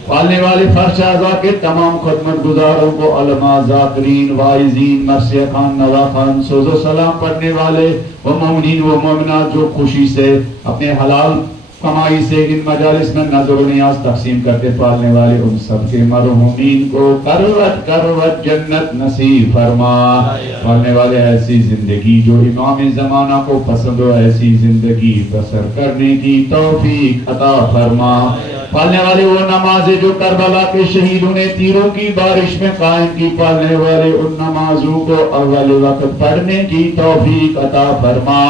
پالنے والے فرش اعضا کے تمام خدمت گزاروں کو، علماء، ذاکرین، واعظین، مرثیہ خان، نوا خان، سوز و سلام پڑھنے والے وہ مومنین و مومنات جو خوشی سے اپنے حلال کمائی سے ان مجالس میں نظر و نیاز تقسیم کرتے، پالنے والے ان سب کے مرحومین کو کروٹ کروٹ جنت نصیب فرما۔ پالنے والے ایسی زندگی جو امام زمانہ کو پسند ہو، ایسی زندگی بسر کرنے کی توفیق عطا فرما۔ پالنے والے وہ نمازیں جو کربلا کے شہیدوں نے تیروں کی بارش میں قائم کی، پالنے والے ان نمازوں کو اول وقت پڑھنے کی توفیق عطا فرما۔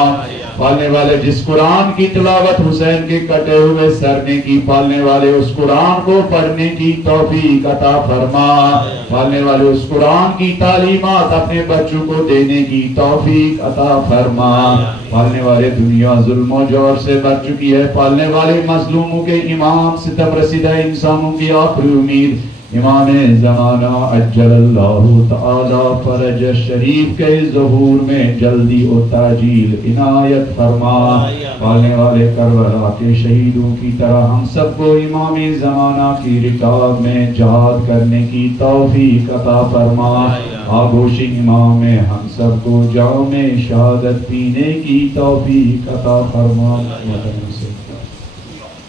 پالنے والے جس قرآن کی تلاوت حسین کے کٹے ہوئے سر نے کی، پالنے والے اس قرآن کو پڑھنے کی توفیق عطا فرما۔ پالنے والے اس قرآن کی تعلیمات اپنے بچوں کو دینے کی توفیق عطا فرما۔ پالنے والے دنیا ظلم و جور سے بچ چکی ہے، پالنے والے مظلوموں کے امام، ستم رسیدہ انسانوں کی آخری امید امام زمانہ عجل اللہ تعالی فرج شریف کے ظہور میں جلدی و تاجیل عنایت فرما۔ پالنے والے کربلا کے شہیدوں کی طرح ہم سب کو امام زمانہ کی رکاب میں جہاد کرنے کی توفیق عطا فرما۔ آغوش امام میں ہم سب کو جام شہادت پینے کی توفیق عطا فرما۔